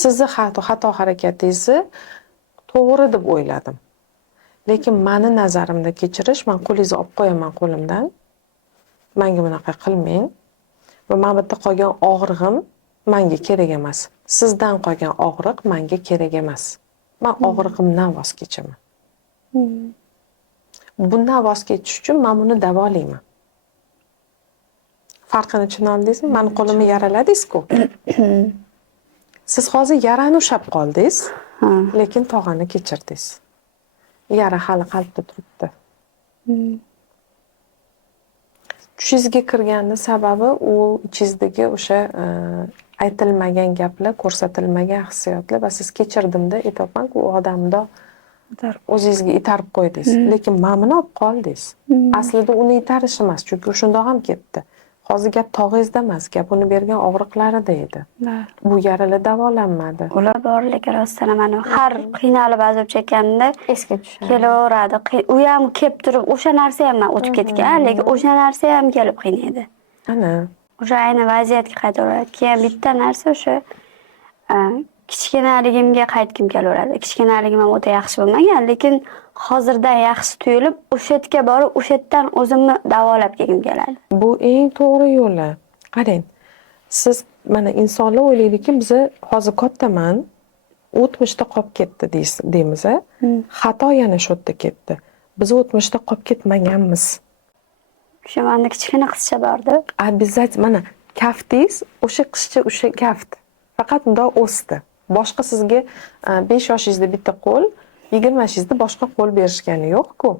Sizni xato harakatingizni to'g'ri deb o'yladim. Lekin meni nazarimda kechirish, men qo'lingizni olib qo'yaman qo'limdan. Menga bunaqa qilmang. Va men bitta qolgan og'rig'im menga kerak emas. Sizdan qolgan og'riq menga kerak emas. Men og'rig'imdan voz kechaman. Bundan voz kechish uchun men buni davolayman. Farqini tushuna oldingizmi? Meni qo'limni yaraladingiz-ku. Siz hozir yarani ushlab qoldingiz, lekin tog'ani kechirdingiz. Yara hali qalbda turibdi. Tushingizga kirganning sababi u ichingizdagi o'sha aytilmagan gaplar, ko'rsatilmagan hissiyotlar va siz kechirdimda aytayapman-ku, u odamni o'zingizga itarib qo'ydingiz. Lekin men buni olib qoldingiz. Aslida uni itarish emas, chunki u shundoq ham ketdi. Hozir gap tog'ingizda emas, gap uni bergan og'riqlarida edi. Bu yaralar davolanmadi. Ular bor, lekin rostdan ham har qiynalib azob chekkanimda Esga tushadi. kelaveradi. U ham kelib turib, o'sha narsa ham o'tib ketgan, lekin o'sha narsa ham kelib qiynaydi. Ana. O'sha ayni vaziyatga qaytaveradi. Keyin bitta narsa o'sha kichkinaligimga qaytgim kelaveradi. Kichkinaligim ham o'ta yaxshi bo'lmagan, lekin hozirdan yaxshi tuyulib, o'sha yerga borib, o'sha yerdan o'zimni davolab kelgim keladi. Bu eng to'g'ri yo'li. Qarang, siz mana insonlar o'ylaydiki, biz hozir kattaman, o'tmishda qolib ketdi deymiz. Xato yana shu yerda ketdi. Biz o'tmishda qolib ketmaganmiz. O'sha menda kichkina qizcha bordi. Обязательно mana kaftingiz o'sha qizcha o'sha kaft. Faqat bundoq o'sdi. Boshqa sizga 5 yoshingizda bitta qo'l, 20 yoshingizda boshqa qo'l berishgani yo'q-ku.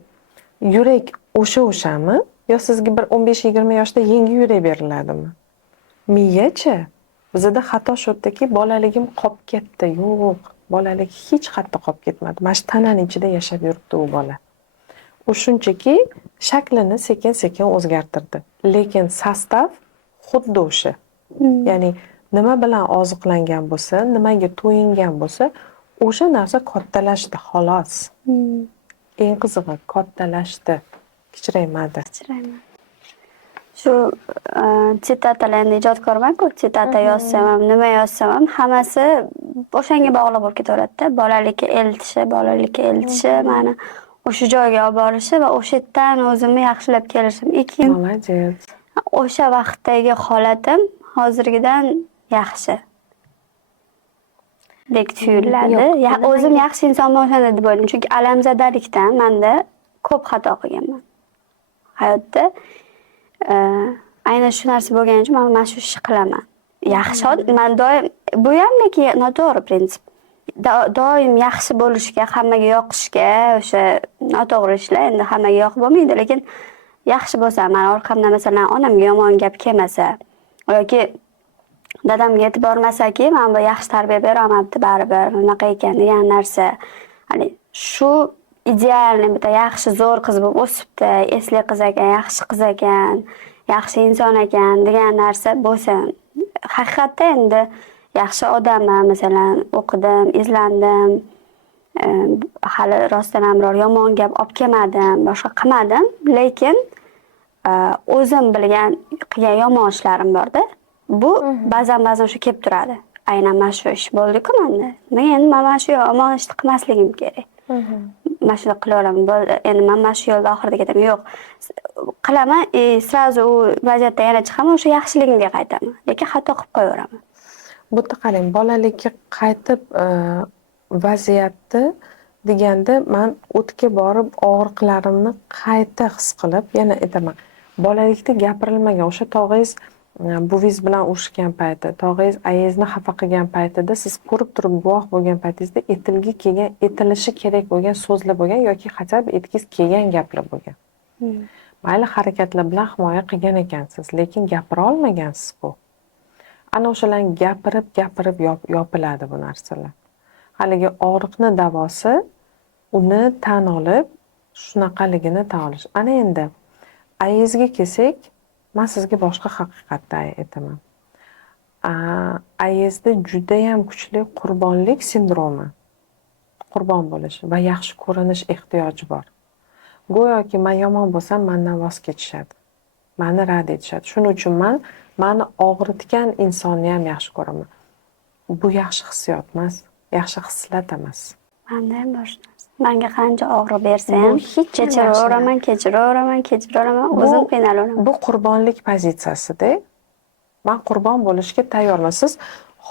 Yurak o'shami? Yo sizga bir 15-20 yoshda yangi yurak beriladimi? Miyachi? Bizda xato shu yerdaki, bolaligim qolib ketdi. Yo'q, bolalik hech qayerda qolib ketmadi. Mana shu tananing ichida yashab yuribdi u bola. U shunchaki shaklini sekin-sekin o'zgartirdi. Lekin sostav xuddi o'sha. Ya'ni nima bilan oziqlangan bo'lsa, nimaga to'yingan bo'lsa, o'sha narsa kattalashdi, xolos. Eng qizig'i kattalashdi, kichraymaydi. Shu sitatalarni ijodkorman-ku, sitata yozsam ham, nima yozsam ham hammasi o'shanga bog'liq bo'lib ketaveradi-da. Bolalikka eltishi, mani o'sha joyga olib borishi va o'sha yerdan o'zimni yaxshilab kelishim. Молодец. O'sha vaqtdagi holatim hozirgidan yaxshi deb tuyuladi. O'zim yaxshi insonman o'shanda deb o'ylayman. Chunki alamzadalikdan menda ko'p xato qilganman hayotda. Aynan shu narsa bo'lgani uchun men mana shu ishni qilaman. Yaxshi, men doim bu ham lekin noto'g'ri prinsip. Doim yaxshi bo'lishga, hammaga yoqishga, o'sha noto'g'ri ishlar endi hammaga yoqib bo'lmaydi, lekin yaxshi bo'lsa, men orqamdan masalan onamga yomon gap kelmasa yoki dadamga aytib bormasaki, men bu yaxshi tarbiya berolmabdi baribir, unaqa ekan degan narsa. Hani shu idealni bitta yaxshi zo'r qiz bo'lib o'sibdi, esli qiz ekan, yaxshi qiz ekan, yaxshi inson ekan degan narsa bo'lsa, haqiqatda endi yaxshi odamman, masalan, o'qidim, izlandim, hali rostdan ham biror yomon gap olib kelmadim, boshqa qilmadim, lekin o'zim bilgan qilgan yomon ishlarim bor-da. Bu ba'zan shu kelib turadi. Aynan mana shu ish bo'ldi-ku menda. Men endi mana shu yomon ishni qilmasligim kerak. Mana shuni qilaveraman. Endi men mana shu yo'lda oxirida ketaman. Yo'q. Qilaman, srazu u vaziyatdan yana chiqaman, o'sha yaxshiligimga qaytaman. Lekin xato qilib qo'yaveraman. Bu yerda qarang, bolalikka qaytib vaziyatni deganda men o'tga borib og'riqlarimni qayta his qilib, yana aytaman, bolalikda gapirilmagan o'sha tog'ingiz buvingiz bilan urushgan payti, tog'ingiz ayizni xafa qilgan paytida siz ko'rib turib guvoh bo'lgan paytingizda aytilishi kerak bo'lgan so'zlar bo'lgan yoki hatto aytgiz kelgan gaplar bo'lgan. Mayli harakatlar bilan himoya qilgan ekansiz, lekin gapira olmagansiz-ku. Ana o'shalarni gapirib yopiladi bu narsalar. Haligi og'riqni davosi uni tan olib, shunaqaligini tan olish. Ana endi ayizga kelsak, men sizga boshqa haqiqatni aytaman. Ayizda juda ham kuchli qurbonlik sindromi, qurbon bo'lish va yaxshi ko'rinish ehtiyoji bor. Go'yoki men yomon bo'lsam, mendan voz kechishadi. Meni rad etishadi. Shuning uchun meni og'ritgan insonni ham yaxshi ko'raman. Bu yaxshi hissiyot emas, yaxshi xislat emas. Menda ham bor. Menga qancha og'riq bersa ham kechiraman, o'zim qiynalaman. Bu qurbonlik pozitsiyasida. Men qurbon bo'lishga tayyorman. Siz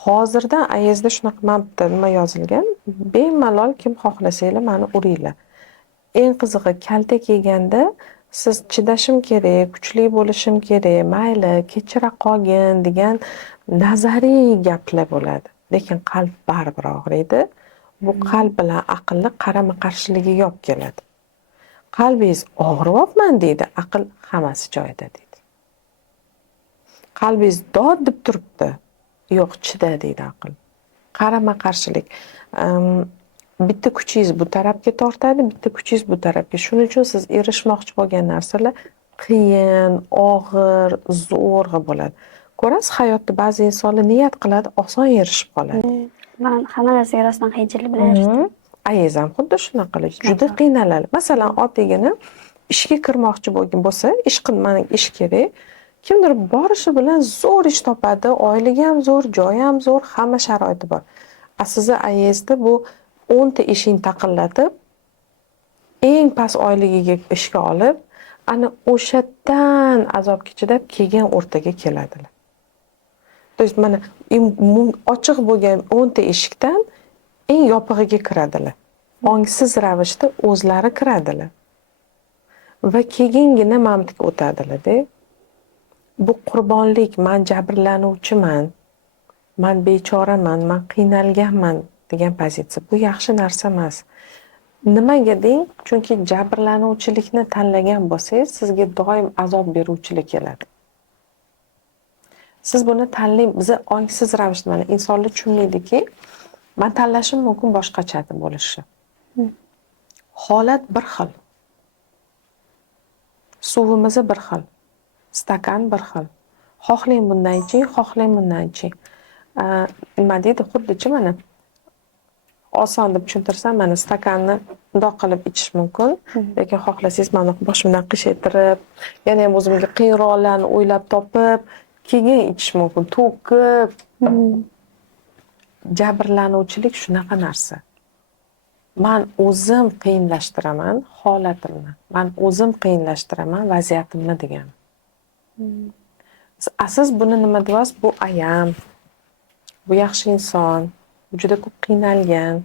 hozirdan ayizda shunaqa nima yozilgan? Bemalol kim xohlasanglar meni uringlar. Eng qizig'i kaltak yeganda siz chidashim kerak, kuchli bo'lishim kerak, mayli, kechira qolgin degan nazariy gaplar bo'ladi. Lekin qalb baribir og'riydi. Bu qalb bilan aqlni qarama-qarshiligiga olib keladi. Qalbingiz og'riyapman deydi, aql hammasi joyida deydi. Qalbingiz dod deb turibdi. Yo'q, chida deydi aql. Qarama-qarshilik. Bitta kuchingiz bu tarafga tortadi, bitta kuchingiz bu tarafga. Shuning uchun siz erishmoqchi bo'lgan narsalar qiyin, og'ir, zo'rg'a bo'ladi. Ko'rasiz, hayotda ba'zi insonlar niyat qiladi, oson erishib qoladi. Men hamma narsaga rostdan qiyinchilik bilan erishdim. Ayiz ham xuddi shunaqa qiladi. Juda qiynaladi. Masalan, otigini ishga kirmoqchi bo'lgan bo'lsa, ish kerak. Kimdir borishi bilan zo'r ish topadi, oilaga ham zo'r, joyi ham zo'r, hamma sharoiti bor. Sizni ayizda bu 10 ta ishini taqillatib, eng past oyligiga ishga olib, ana o'shadan azobga chidab kelgan o'rtaga keladilar. То есть mana ochiq bo'lgan 10 ta eshikdan eng yopig'iga kiradilar. Ongsiz ravishda o'zlari kiradilar. Va keyingina mamlakatga o'tadilar-da. Bu qurbonlik, men jabrlanuvchiman. man bechoraman, man qiynalganman degan pozitsiya. Bu yaxshi narsa emas. Nimaga deng? Chunki jabrlanuvchilikni tanlagan bo'lsangiz, sizga doim azob beruvchilik keladi. Siz buni tanlang, biza ongsiz ravishda mana insonlar tushunmaydiki, man tanlashim mumkin boshqacha bo'lishi. Holat bir xil. Suvimiz bir xil. Stakan bir xil. Xohlang bundan iching, xohlang bundan iching. Nima deydi? Xuddichi mana oson deb tushuntirsam, mana stakanni bundoq qilib ichish mumkin. Lekin xohlasangiz mana boshimdan qishaytirib, yana ham o'zimga qiyinroqlarni o'ylab topib, keyin ichish mumkin. To'kib. Jabrlanuvchilik shunaqa narsa. Man o'zim qiyinlashtiraman holatimni. Man o'zim qiyinlashtiraman vaziyatimni degan. Siz buni nima deyapsiz? Bu ayam. Bu yaxshi inson. Bu juda ko'p qiynalgan.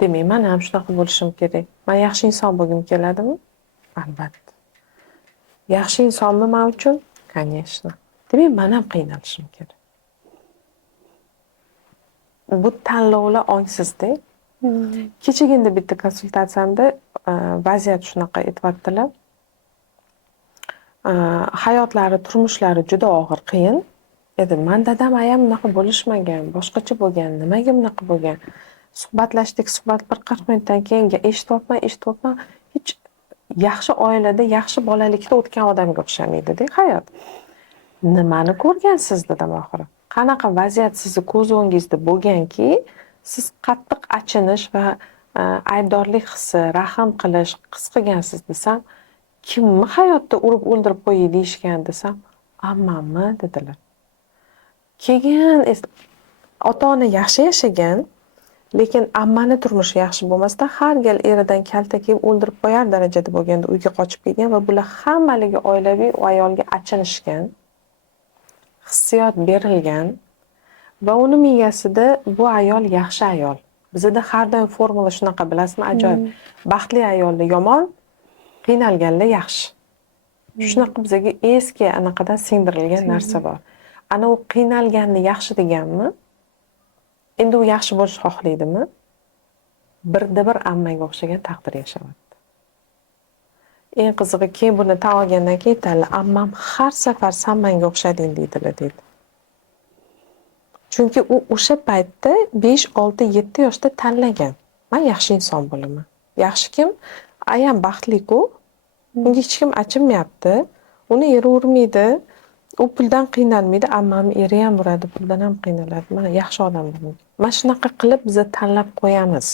Demak, men ham shunaqa bo'lishim kerak. Men yaxshi inson bo'lgim keladimi? Albatta. Yaxshi insonmi men uchun? Конечно. Demak, men ham qiynalishim kerak. Bu tanlovlar ongsizda. Kechagina bitta konsultatsiyamda vaziyat shunaqa aytibdilar. Hayotlari, turmushlari juda og'ir, qiyin edi. Men dadam ayam bunaqa bo'lishmagan, boshqacha bo'lgan. Nimaga bunaqa bo'lgan? Suhbatlashdik, suhbat bir 40 minutdan keyin eshityapman. Hech yaxshi oilada, yaxshi bolalikda o'tgan odamga o'xshamaydi-da hayot. Nimani ko'rgansiz dedim oxiri. Qanaqa vaziyat sizni ko'z o'ngingizda bo'lganki, siz qattiq achinish va aybdorlik hissi, rahm qilish his qilgansiz desam, kimni hayotda urib o'ldirib qo'yay deyishgan desam, ammamni dedilar. Keyin ota-ona yaxshi yashagan, lekin ammani turmushi yaxshi bo'lmasdan har gal eridan kalta kelib o'ldirib qo'yar darajada bo'lganda uyga qochib kelgan va bular hammaligi oilaviy u ayolga achinishgan. Hissiyot berilgan va uni miyasida bu ayol yaxshi ayol. Bizda har doim formula shunaqa, bilasizmi? Ajoyib. Baxtli ayollar yomon, qiynalganlar yaxshi. Shunaqa bizga eski anaqadan singdirilgan narsa bor. Ana u qiynalganni yaxshi deganmi? Endi u yaxshi bo'lish xohlaydimi? Birda bir ammaga o'xshagan taqdir yashayapti. Eng qizig'i, keyin buni tan olgandan keyin aytadilar, ammam har safar sen menga o'xshading deydilar dedi. Chunki u o'sha paytda 5, 6, 7 yoshda tanlagan. Men yaxshi inson bo'laman. Yaxshi kim? Ayam baxtli-ku. Unga hech kim achinmayapti. Uni eri urmaydi. U puldan qiynalmaydi. Ammamni eri ham uradi, puldan ham qiynaladi. Mana yaxshi odam bo'laman. Mana shunaqa qilib biz tanlab qo'yamiz.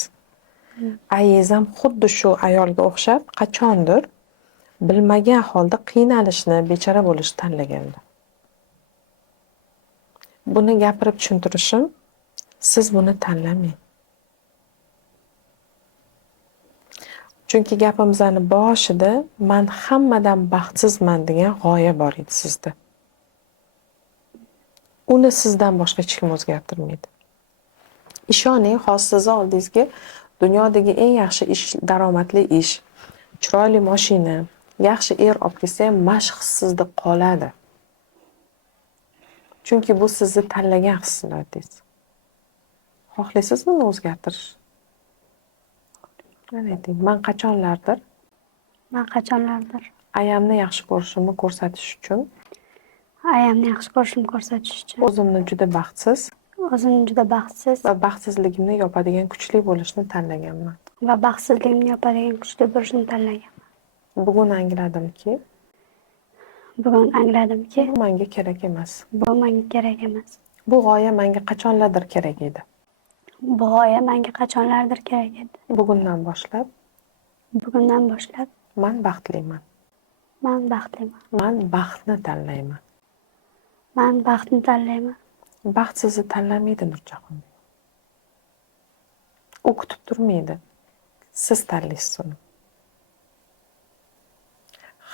Ayiz ham xuddi shu ayolga o'xshab qachondir bilmagan holda qiynalishni, bechora bo'lishni tanlaganlar. Buni gapirib tushuntirishim, siz buni tanlamang. Chunki gapimizning boshida men hammadan baxtsizman degan g'oya bor edi sizda. Uni sizdan boshqa hech kim o'zgartirmaydi. Ishoning, hozir sizni oldingizga dunyodagi eng yaxshi ish, daromadli ish, chiroyli mashina, yaxshi er olib kelsa ham mashq sizda qoladi. Chunki bu sizni tanlagan hissiyotingiz. Xohlaysizmi uni o'zgartirish? Mana ayting, men qachonlardir ayamni yaxshi ko'rishimni ko'rsatish uchun, o'zimni juda baxtsiz va baxtsizligimni yopadigan kuchli bo'lishni tanlaganman. Bugun angladimki, bu menga kerak emas. Bu g'oya menga qachonlardir kerak edi. Bugundan boshlab men baxtliman. Men baxtni tanlayman. Baxt sizni tanlamaydi, Nurjahon. U kutib turmaydi. Siz tanlaysiz uni.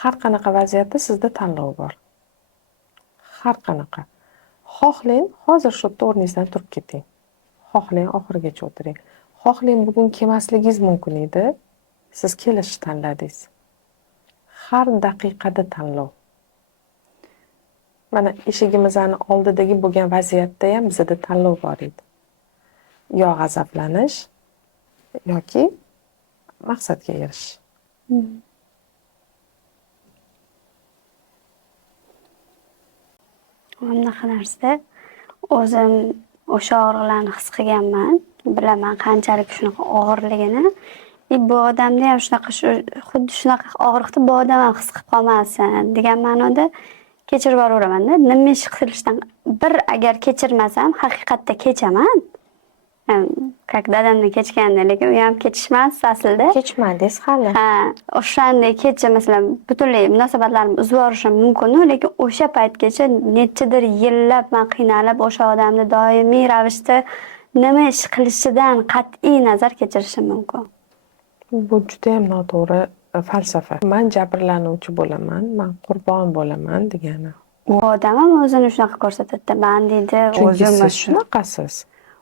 Har qanaqa vaziyatda sizda tanlov bor. Har qanaqa. Xohlang, hozir shu o'rningizdan turib keting. Xohlang, oxirigacha o'tiring. Xohlang, bugun kelmasligingiz mumkin edi. Siz kelishni tanladingiz. Har daqiqada tanlov. Mana eshigimizni oldidagi bo'lgan vaziyatda ham bizda tanlov bor edi. Yo g'azablanish yoki maqsadga erishish. Bunaqa narsa o'zim o'sha og'riqlarni his qilganman. Bilaman qanchalik shunaqa og'irligini. Bu odamda ham shunaqa xuddi shunaqa og'riqni bu odam ham his qilib qolmasin degan ma'noda kechirib yuboraveraman-da. Nima ish qilishdan bir agar kechirmasam, haqiqatda kechaman. Как dadamni kechganda, lekin u ham kechishmas aslida. Kechmadingiz hali. Ha, o'shanday kecha masalan butunlay munosabatlarimni uzib yuborishim mumkin, lekin o'sha paytgacha nechadir yillab men qiynalib o'sha odamni doimiy ravishda nima ish qilishidan qat'iy nazar kechirishim mumkin. Bu juda ham noto'g'ri falsafa. Men jabrlanuvchi bo'laman, men qurbon bo'laman degani. U odam ham o'zini shunaqa ko'rsatadi. Men deydi, Chunki o'zim siz shunaqasiz.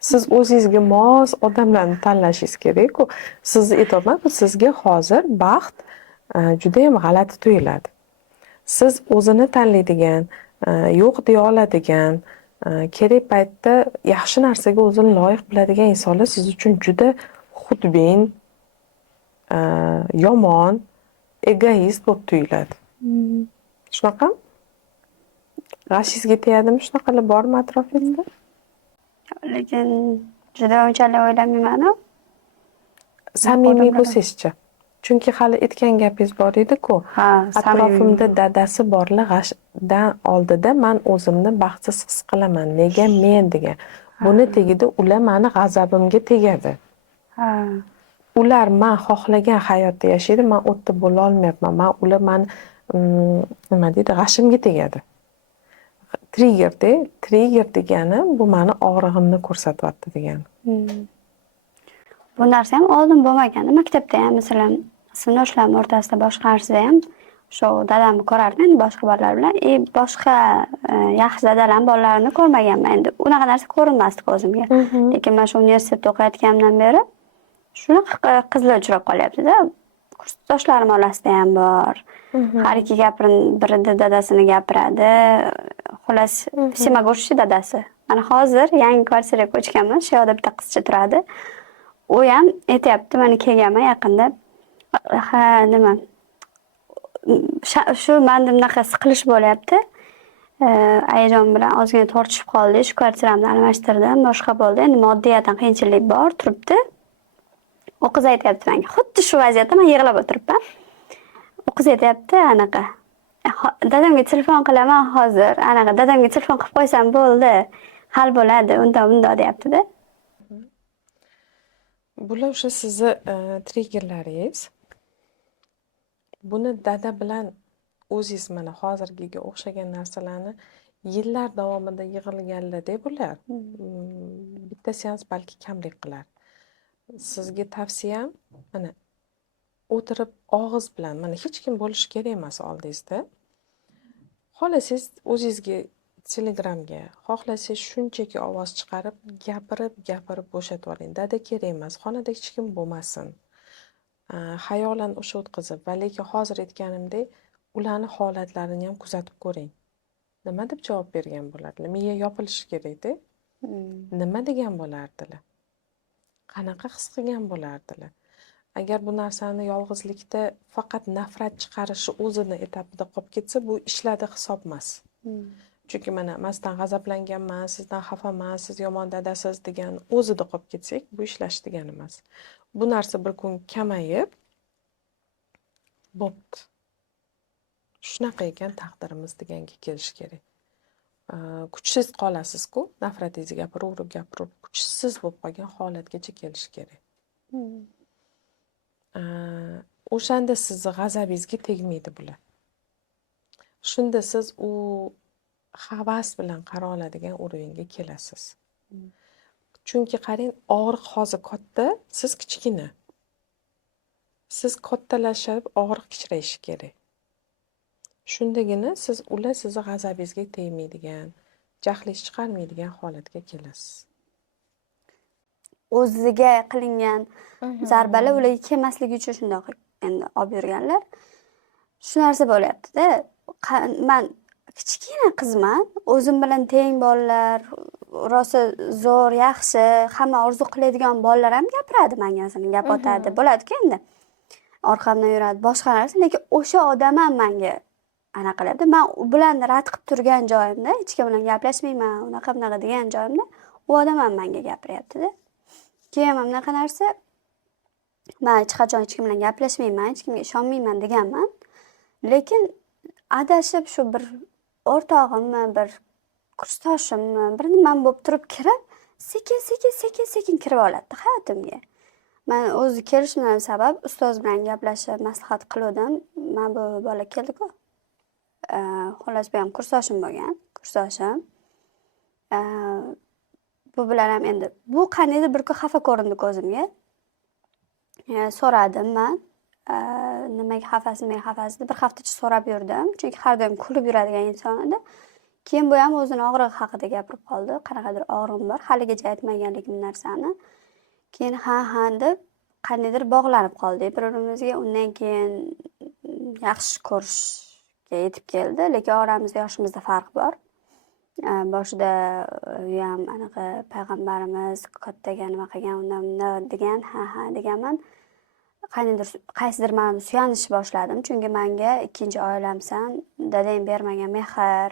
Siz o'zingizga mos odamlarni tanlashingiz kerak-ku. Sizni aytyapman, sizga hozir baxt juda ham g'alati tuyuladi. Siz o'zini tanlaydigan, yo'q deya oladigan, kerak paytda yaxshi narsaga o'zini loyiq biladigan insonlar siz uchun juda xudbin, yomon, egoist bo'lib tuyuladi. Shunaqami? G'ashingizga tegadimi shunaqalar bormi atrofingizda? lekin juda unchalik o'ylamayman-ku. Samimiy bo'lsangiz-chi? Chunki hali aytgan gapingiz bor edi-ku. Ha, Atrofimda dadasi borlar g'ashdan oldida men o'zimni baxtsiz his qilaman. Nega men degan. Buni tegida ular meni g'azabimga tegadi. Ha. Ular men xohlagan hayotda yashaydi, men u yerda bo'la olmayapman. Ular meni nima deydi, g'ashimga tegadi. Trigger degani bu meni og'rig'imni ko'rsatyapti degani. Bu narsa ham oldin bo'lmagan. Maktabda ham masalan sinfdoshlarning o'rtasida boshqarsida ham shu dadamni ko'rardim boshqa bolalar bilan. Boshqa yaxshi dadalar bolalarini ko'rmaganman. Endi unaqa narsa ko'rinmasdi ko'zimga. Lekin men shu universitetda o'qiyotganimdan beri shunaqa qizlar uchrab qolyapti-da. Kursdoshlarim orasida ham bor. Har ikki birida dadasini gapiradi. Xullas, Simagurshi dadasi. Mana hozir yangi kvartiraga ko'chganman. Shu yerda bitta qizcha turadi. U ham aytayapti, mana kelganman yaqinda. Ha, nima? Shu menda bunaqa siqilish bo'lyapti. Ayajon bilan ozgina tortishib qoldik. Shu kvartiramni almashtirdim, boshqa bo'ldi. Endi moddiyatan qiyinchilik bor, turibdi. U qiz aytayapti menga, xuddi shu vaziyatda men yig'lab o'tiribman. U qiz aytayapti, anaqa. Dadamga telefon qilaman hozir. Anaqa dadamga telefon qilib qo'ysam bo'ldi. Hal bo'ladi, unda deyapti-da. Bular o'sha sizni triggerlaringiz. Buni dada bilan o'zingiz mana hozirgiga o'xshagan narsalarni yillar davomida yig'ilganlarda bular. Bitta seans balki kamlik qilar. Sizga tavsiyam mana o'tirib og'iz bilan mana hech kim bo'lishi kerak emas oldingizda. Xohlasangiz o'zingizga Telegramga, xohlasangiz shunchaki ovoz chiqarib, gapirib bo'shatib oling. Dada kerak emas, xonada hech kim bo'lmasin. Xayolan o'sha o'tkazib va lekin hozir aytganimdek, ularni holatlarini ham kuzatib ko'ring. Nima deb javob bergan bo'lardilar? Miya yopilishi kerak-da. Nima degan bo'lardilar? Qanaqa his qilgan bo'lardilar? Agar bu narsani yolg'izlikda faqat nafrat chiqarishi o'zini etapida qolib ketsa, bu ishladi hisob emas. Chunki mana masdan g'azablanganman, sizdan xafaman, siz yomon dadasiz degan o'zida qolib ketsak, bu ishlash degani emas. Bu narsa bir kun kamayib, bo'pti. Shunaqa ekan taqdirimiz deganga kelish kerak. Kuchsiz qolasiz-ku, nafratingizni gapirib, kuchsiz bo'lib qolgan holatgacha kelish kerak. O'shanda sizni g'azabingizga tegmaydi bular. Shunda siz u havas bilan qara oladigan o'ringa kelasiz. Chunki qarang, og'riq hozir katta, siz kichkina. Siz kattalashib, og'riq kichrayishi kerak. Shundagina siz ular sizni g'azabingizga tegmaydigan, jahlingiz chiqarmaydigan holatga kelasiz. O'ziga qilingan zarbalar ularga kelmasligi uchun shundoq endi olib yurganlar. Shu narsa bo'lyapti-da. Men kichkina qizman. O'zim bilan teng bolalar, rosa zo'r, yaxshi, hamma orzu qiladigan bolalar ham gapiradi menga, masalan, gap otadi. Bo'ladi-ku endi. Orqamdan yuradi, boshqa narsa, lekin o'sha odam ham menga anaqa qiladi. Men u bilan rad qilib turgan joyimda, hech kim bilan gaplashmayman, unaqa bunaqa degan joyimda, u odam ham menga gapiryapti-da. Keyin ham bunaqa narsa, men hech qachon hech kim bilan gaplashmayman, hech kimga ishonmayman deganman. Lekin adashib shu bir o'rtog'immi, bir kursdoshimmi, bir nimam bo'lib turib kirib, sekin kirib oladi hayotimga. Men o'zi kelishimdan sabab ustoz bilan gaplashib, maslahat qildim. Men bu bola keldi-ku. Xullas bu ham kursdoshim bo'lgan, kursdoshim. Bu bilan ham endi bu qaniydi bir kun xafa ko'rindi ko'zimga. So'radim men. Nimaga xafasiz, nimaga xafasiz deb bir haftacha so'rab yurdim. Chunki har doim kulib yuradigan inson edi. Keyin bu ham o'zini og'rig'i haqida gapirib qoldi. Qanaqadir og'rig'im bor, haligacha aytmaganligim narsani. Keyin ha deb qandaydir bog'lanib qoldik bir-birimizga. Undan keyin yaxshi ko'rishga yetib keldi, lekin oramizda yoshimizda farq bor. Boshida u ham anaqa payg'ambarimiz kattaga nima qilgan, undan degan, ha deganman. Qaysidir ma'noda suyanishni boshladim. Chunki menga ikkinchi oilamsan, dadang bermagan mehr,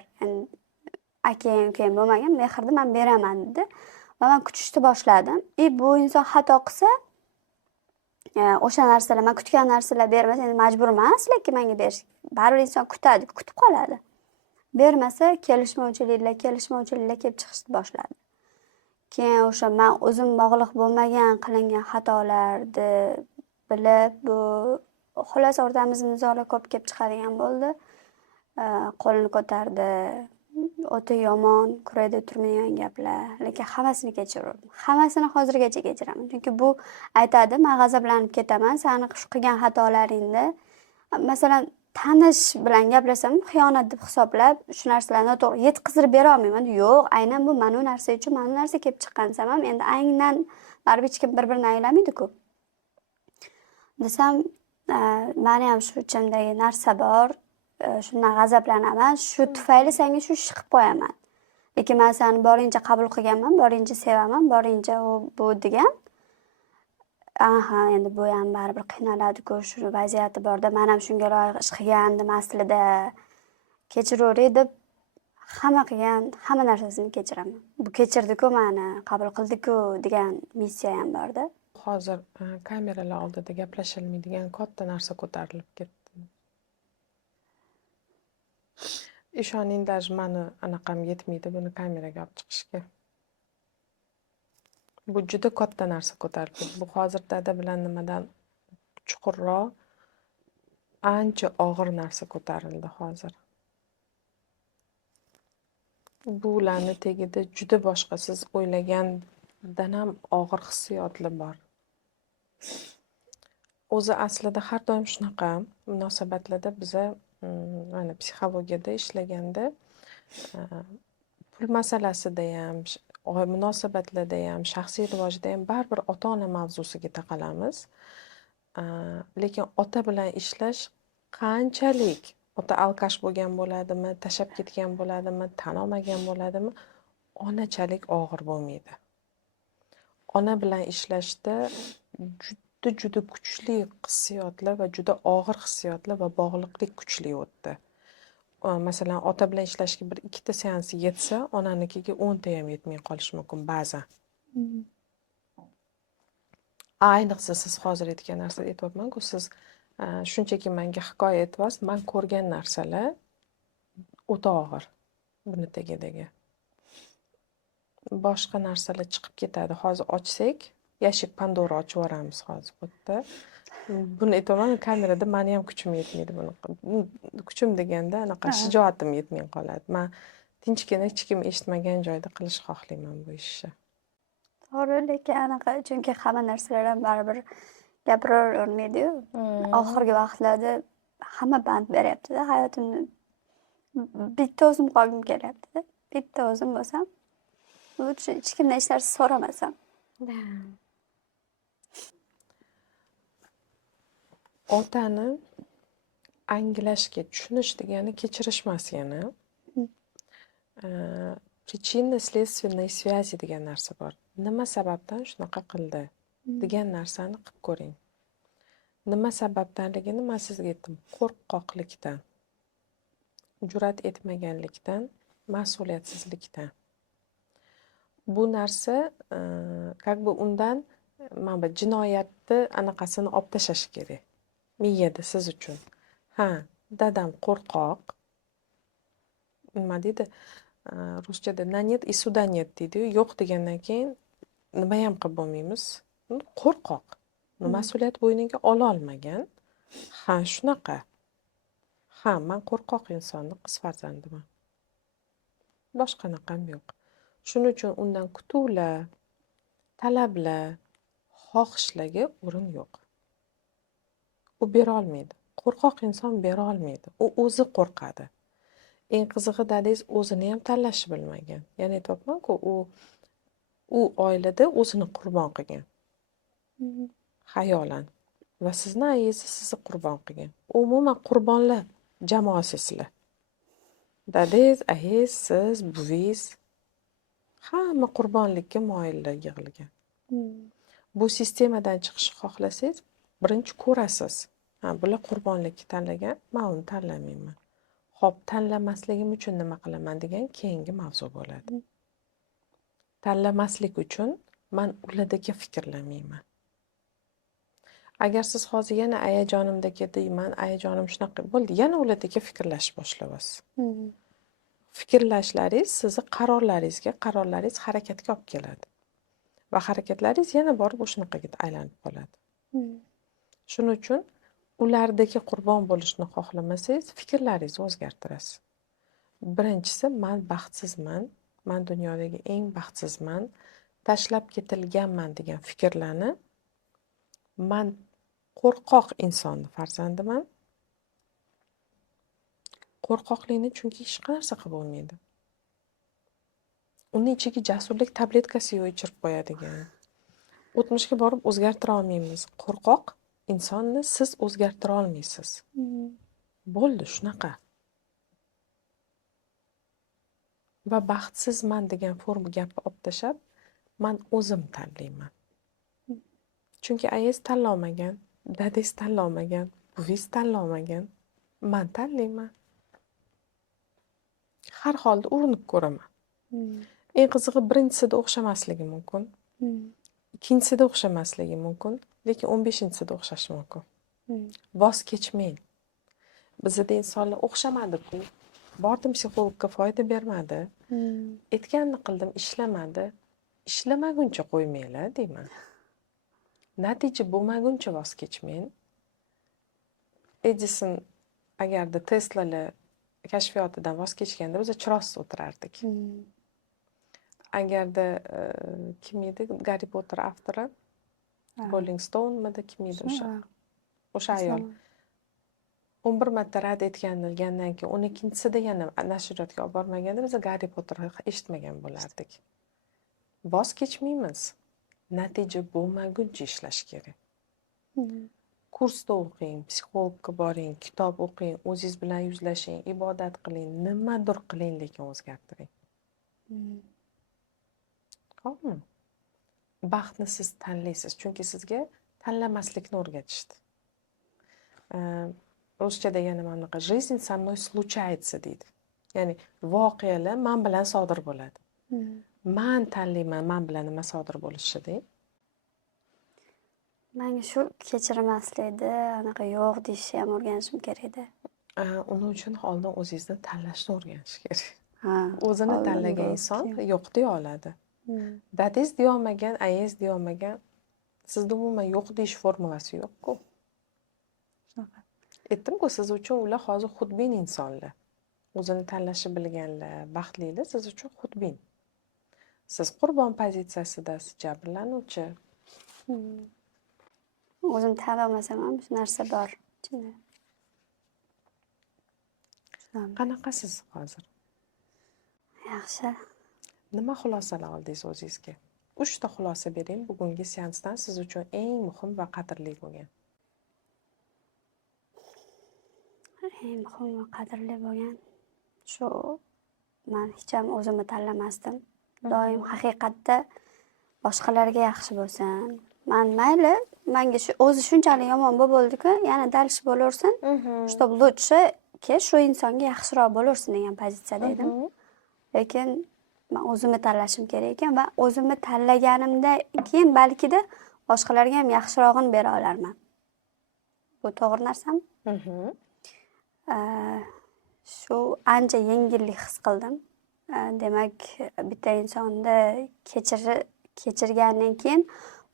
akang, ukang bo'lmagan mehrni men beraman dedi. Va men kutishni boshladim. Bu inson xato qilsa, o'sha narsalar, men kutgan narsalar bermasa, endi majbur emas, lekin menga berish. Baribir inson kutadi, kutib qoladi. Bermasa, kelishmovchiliklar kelib chiqishni boshladi. Keyin o'sha men o'zim bog'liq bo'lmagan qilingan xatolarni bilib, bu xullas o'rtamizda nizolar ko'p kelib chiqadigan bo'ldi. Qo'lini ko'tardi. O'ta yomon, kurayda turmaydigan gaplar, lekin hammasini kechirdim. Hammasini hozirgacha kechiraman. Chunki bu aytadi, men g'azablanib ketaman, seni shu qilgan xatolaringni, masalan, tanish bilan gaplashsam, xiyonat deb hisoblab, shu narsalarni to'g'ri yetkazib bera olmayman. Yo'q, aynan bu mana bu narsa uchun mana bu narsa kelib chiqqansam ham, endi aynan baribir hech kim bir-birini anglamaydi-ku. Desam, meni ham shu ichimdagi narsa bor. Shundan g'azablanaman, shu tufayli senga shu ishni qilib qo'yaman. Lekin men seni borincha qabul qilganman, borincha sevaman, borincha bu degan. Endi bu ham baribir qiynaladi-ku, shu vaziyati borda, men ham shunga loyiq ish qilgandim aslida. Kechiravering deb hamma narsasini kechiraman. Bu kechirdi-ku meni, qabul qildi-ku degan missiya ham borda. Hozir kameralar oldida gaplashilmaydigan katta narsa ko'tarilib ketdi. Ishoning, даже meni anaqam yetmaydi buni kameraga olib chiqishga. Bu juda katta narsa ko'tarildi. Bu hozir dada bilan nimadan chuqurroq, ancha og'ir narsa ko'tarildi hozir. Bularni tagida juda boshqa, siz o'ylagandan ham og'ir hissiyotlar bor. O'zi aslida har doim shunaqa munosabatlarda biza mana psixologiyada ishlaganda pul masalasida ham, munosabatlarda ham, shaxsiy rivojda ham baribir ota-ona mavzusiga taqalamiz. Lekin ota bilan ishlash qanchalik, ota alkash bo'lgan bo'ladimi, tashlab ketgan bo'ladimi, tan olmagan bo'ladimi, onachalik og'ir bo'lmaydi. Ona bilan ishlashda juda kuchli hissiyotlar va juda og'ir hissiyotlar va bog'liqlik kuchli o'tdi. Masalan, ota bilan ishlashga bir ikkita seansi yetsa, onanikiga 10 ta ham yetmay qolishi mumkin ba'zan. Ayniqsa siz hozir aytgan narsa aytyapman-ku, siz shunchaki menga hikoya etyapsiz, men ko'rgan narsalar o'ta og'ir buni tagidagi. Boshqa narsalar chiqib ketadi. Hozir ochsak, yashik Pandora ochib yuboramiz hozir bu yerda. Buni aytaman, kamerada meni ham kuchim yetmaydi buni. Kuchim deganda anaqa shijoatim yetmay qoladi. Men tinchgina hech kim eshitmagan joyda qilish xohlayman bu ishni. To'g'ri, lekin anaqa, chunki hamma narsalar ham baribir gapiravermaydi-yu. Oxirgi vaqtlarda hamma band beryapti-da, hayotimni bitta o'zim qolgim kelyapti-da. Bitta o'zim bo'lsam, lutfi hech kimdan hech narsa so'ramasam. Otani anglashga tushunish degani kechirish emas yana. Причинно-следственной связи degan narsa bor. Nima sababdan shunaqa qildi degan narsani qilib ko'ring. Nima sababdanligini men sizga aytdim. Qo'rqoqlikdan, jur'at etmaganlikdan, mas'uliyatsizlikdan. Bu narsa как бы undan mana bu jinoyatni anaqasini olib tashlash kerak. Miyada siz uchun. Ha, dadam qo'rqoq. Nima deydi? Ruschada na нет и суда нет deydi-yu. Yo'q degandan keyin nima ham qilib bo'lmaymiz. Qo'rqoq. Mas'uliyat bo'yniga ola olmagan. Ha, shunaqa. Ha, men qo'rqoq insonni qiz farzandiman. Boshqanaqam yo'q. Shuning uchun undan kutuvlar, talablar, xohishlarga o'rin yo'q. U bera olmaydi. Qo'rqoq inson bera olmaydi. U o'zi qo'rqadi. Eng qizig'i dadangiz o'zini ham tanlashni bilmagan. Ya'ni aytyapman-ku, u oilada o'zini qurbon qilgan. Xayolan. Va sizni ayingiz sizni qurbon qilgan. Umuman qurbonlar jamoasisizlar. Dadangiz, ayingiz, siz, buvingiz hamma qurbonlikka moyillar yig'ilgan. Bu sistemadan chiqishni xohlasangiz, birinchi ko'rasiz. Ha, bular qurbonlikka tanlagan, men uni tanlamayman. Xo'p, tanlamasligim uchun nima qilaman degan keyingi mavzu bo'ladi. Tanlamaslik uchun men ulardagi fikrlamayman. Agar siz hozir yana hayajonimdagi deyman, hayajonim shunaqa bo'ldi, yana ulardagi fikrlashni boshlaysiz. Fikrlashlaringiz sizni qaroringiz harakatga olib keladi. Va harakatlaringiz yana borib o'shanaqaga aylanib qoladi. Shuning uchun ulardagi qurbon bo'lishni xohlamasangiz, fikrlaringizni o'zgartirasiz. Birinchisi, men baxtsizman, men dunyodagi eng baxtsizman, tashlab ketilganman degan fikrlarni, men qo'rqoq insonni farzandiman. Qo'rqoqlikni chunki hech narsa qilib bo'lmaydi. Uni ichiga jasurlik tabletkasi ichirib qo'yadigan. O'tmishga borib o'zgartira olmaymiz. Qo'rqoq insonni siz o'zgartira olmaysiz. Bo'ldi, shunaqa. Va baxtsizman degan forma gapni olib tashlab, men o'zim tanlayman. Chunki ayingiz tanlamagan, dadangiz tanlamagan, buvingiz tanlamagan. Men tanlayman. Har holda urinib ko'raman. Eng qizig'i birinchisida o'xshamasligi mumkin. Ikkinchisida o'xshamasligi mumkin, lekin 15-sida o'xshashi mumkin. Voz kechmang. Bizda insonlar o'xshamadi-ku. Bordim psixologga, foyda bermadi. Aytganini qildim, ishlamadi. Ishlamaguncha qo'ymanglar deyman. Natija bo'lmaguncha voz kechmang. Edison agarda Tesla'lar kashfiyotidan voz kechganda biz chiroqsiz o'tirardik. Agarda kim edi? Garri Potter avtori? Rolling Stone'midi, kim edi o'sha ayol. 11 marta rad etgandan keyin 12-sida yana nashriyotga olib bormaganda biz Garri Potterni eshitmagan bo'lardik. Voz kechmaymiz. Natija bo'lmaguncha ishlash kerak. Kursda o'qing, psixologga boring, kitob o'qing, o'zingiz bilan yuzlashing, ibodat qiling, nimadir qiling, lekin o'zgartiring. Xo'pmi? Baxtni siz tanlaysiz, chunki sizga tanlamaslikni o'rgatishdi. Ruschada yana mana bunaqa жизнь со мной случается deydi. Ya'ni voqealar men bilan sodir bo'ladi. Men tanlayman, men bilan nima sodir bo'lishini. Menga shu kechirmaslikni, anaqa yo'q deyishni ham o'rganishim kerak edi. Uni uchun oldin o'zingizni tanlashni o'rganish kerak. Ha, O'zini tanlagan inson yo'q deya oladi. Dadangiz deya olmagan, ayingiz deya olmagan, sizda umuman yo'q deyish formulasi yo'q-ku. Shunaqa. Aytdim-ku, siz uchun ular hozir xudbin insonlar. O'zini tanlashni bilganlar, baxtlilar siz uchun xudbin. Siz qurbon pozitsiyasidasiz, jabrlanuvchi. O'zim tan olmasam ham shu narsa bor ichimda. Qanaqasiz hozir? Yaxshi. Nima xulosalar oldingiz o'zingizga? 3 ta xulosa bering bugungi seansdan siz uchun eng muhim va qadrli bo'lgan. Eng muhim va qadrli bo'lgan shu man hech ham o'zimni tanlamasdim. Doim haqiqatda boshqalarga yaxshi bo'lsin. Man mayli, menga shu o'zi shunchalik yomon bo'ldi-ku, yana dальше bo'laversin. Чтобы лучше shu insonga yaxshiroq bo'laversin degan pozitsiyada edim. Lekin men o'zimni tanlashim kerak ekan va o'zimni tanlaganimdan keyin balkida boshqalarga ham yaxshirog'ini bera olarman. Bu to'g'ri narsami? Shu ancha yengillik his qildim. Demak, bitta insonni kechirgandan keyin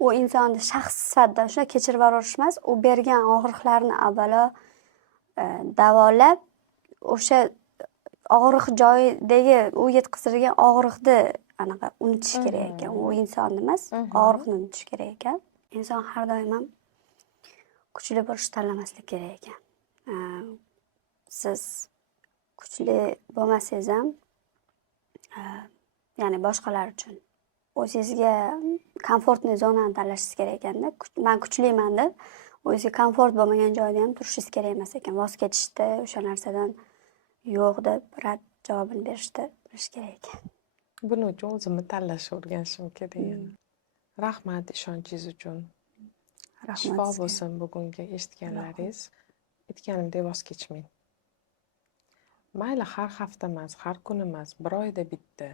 u insonni shaxs sifatida shunday kechirib yuborish emas, u bergan og'riqlarni avvalo davolab, o'sha og'riq joyidagi u yetkazilgan og'riqni anaqa unutish kerak ekan. U insonni emas, og'riqni unutish kerak ekan. Inson har doim ham kuchli bo'lishni tanlamaslik kerak ekan. Siz kuchli bo'lmasangiz ham, ya'ni boshqalar uchun o'zingizga komfortli zonani tanlashingiz kerak ekanda. Men kuchliman deb o'zingizga komfort bo'lmagan joyda ham turishingiz kerak emas ekan. Voz kechishda o'sha narsadan yo'q deb rad javobini berishni bilish kerak ekan. Buning uchun o'zimni tanlashni o'rganishim kerak. Rahmat ishonchingiz uchun. Shifo bo'lsin bugungi eshitganlaringiz. Aytganimdek voz kechmang. Mayli har hafta emas, har kun emas, bir oyda bitta,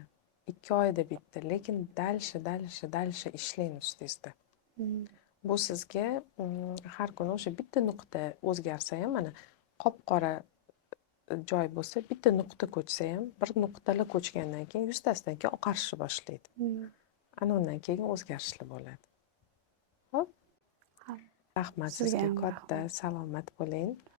2 oyda bitta, lekin dalsha ishlang ustingizda. Bu sizga har kuni o'sha bitta nuqta o'zgarsa ham, mana qop-qora joy bo'lsa, bitta nuqta ko'chsa ham, bir nuqtalar ko'chgandan keyin 100 tasidan keyin oqarishni boshlaydi. Ana undan keyin o'zgarishlar bo'ladi. Xo'p? Rahmat sizga katta, salomat bo'ling.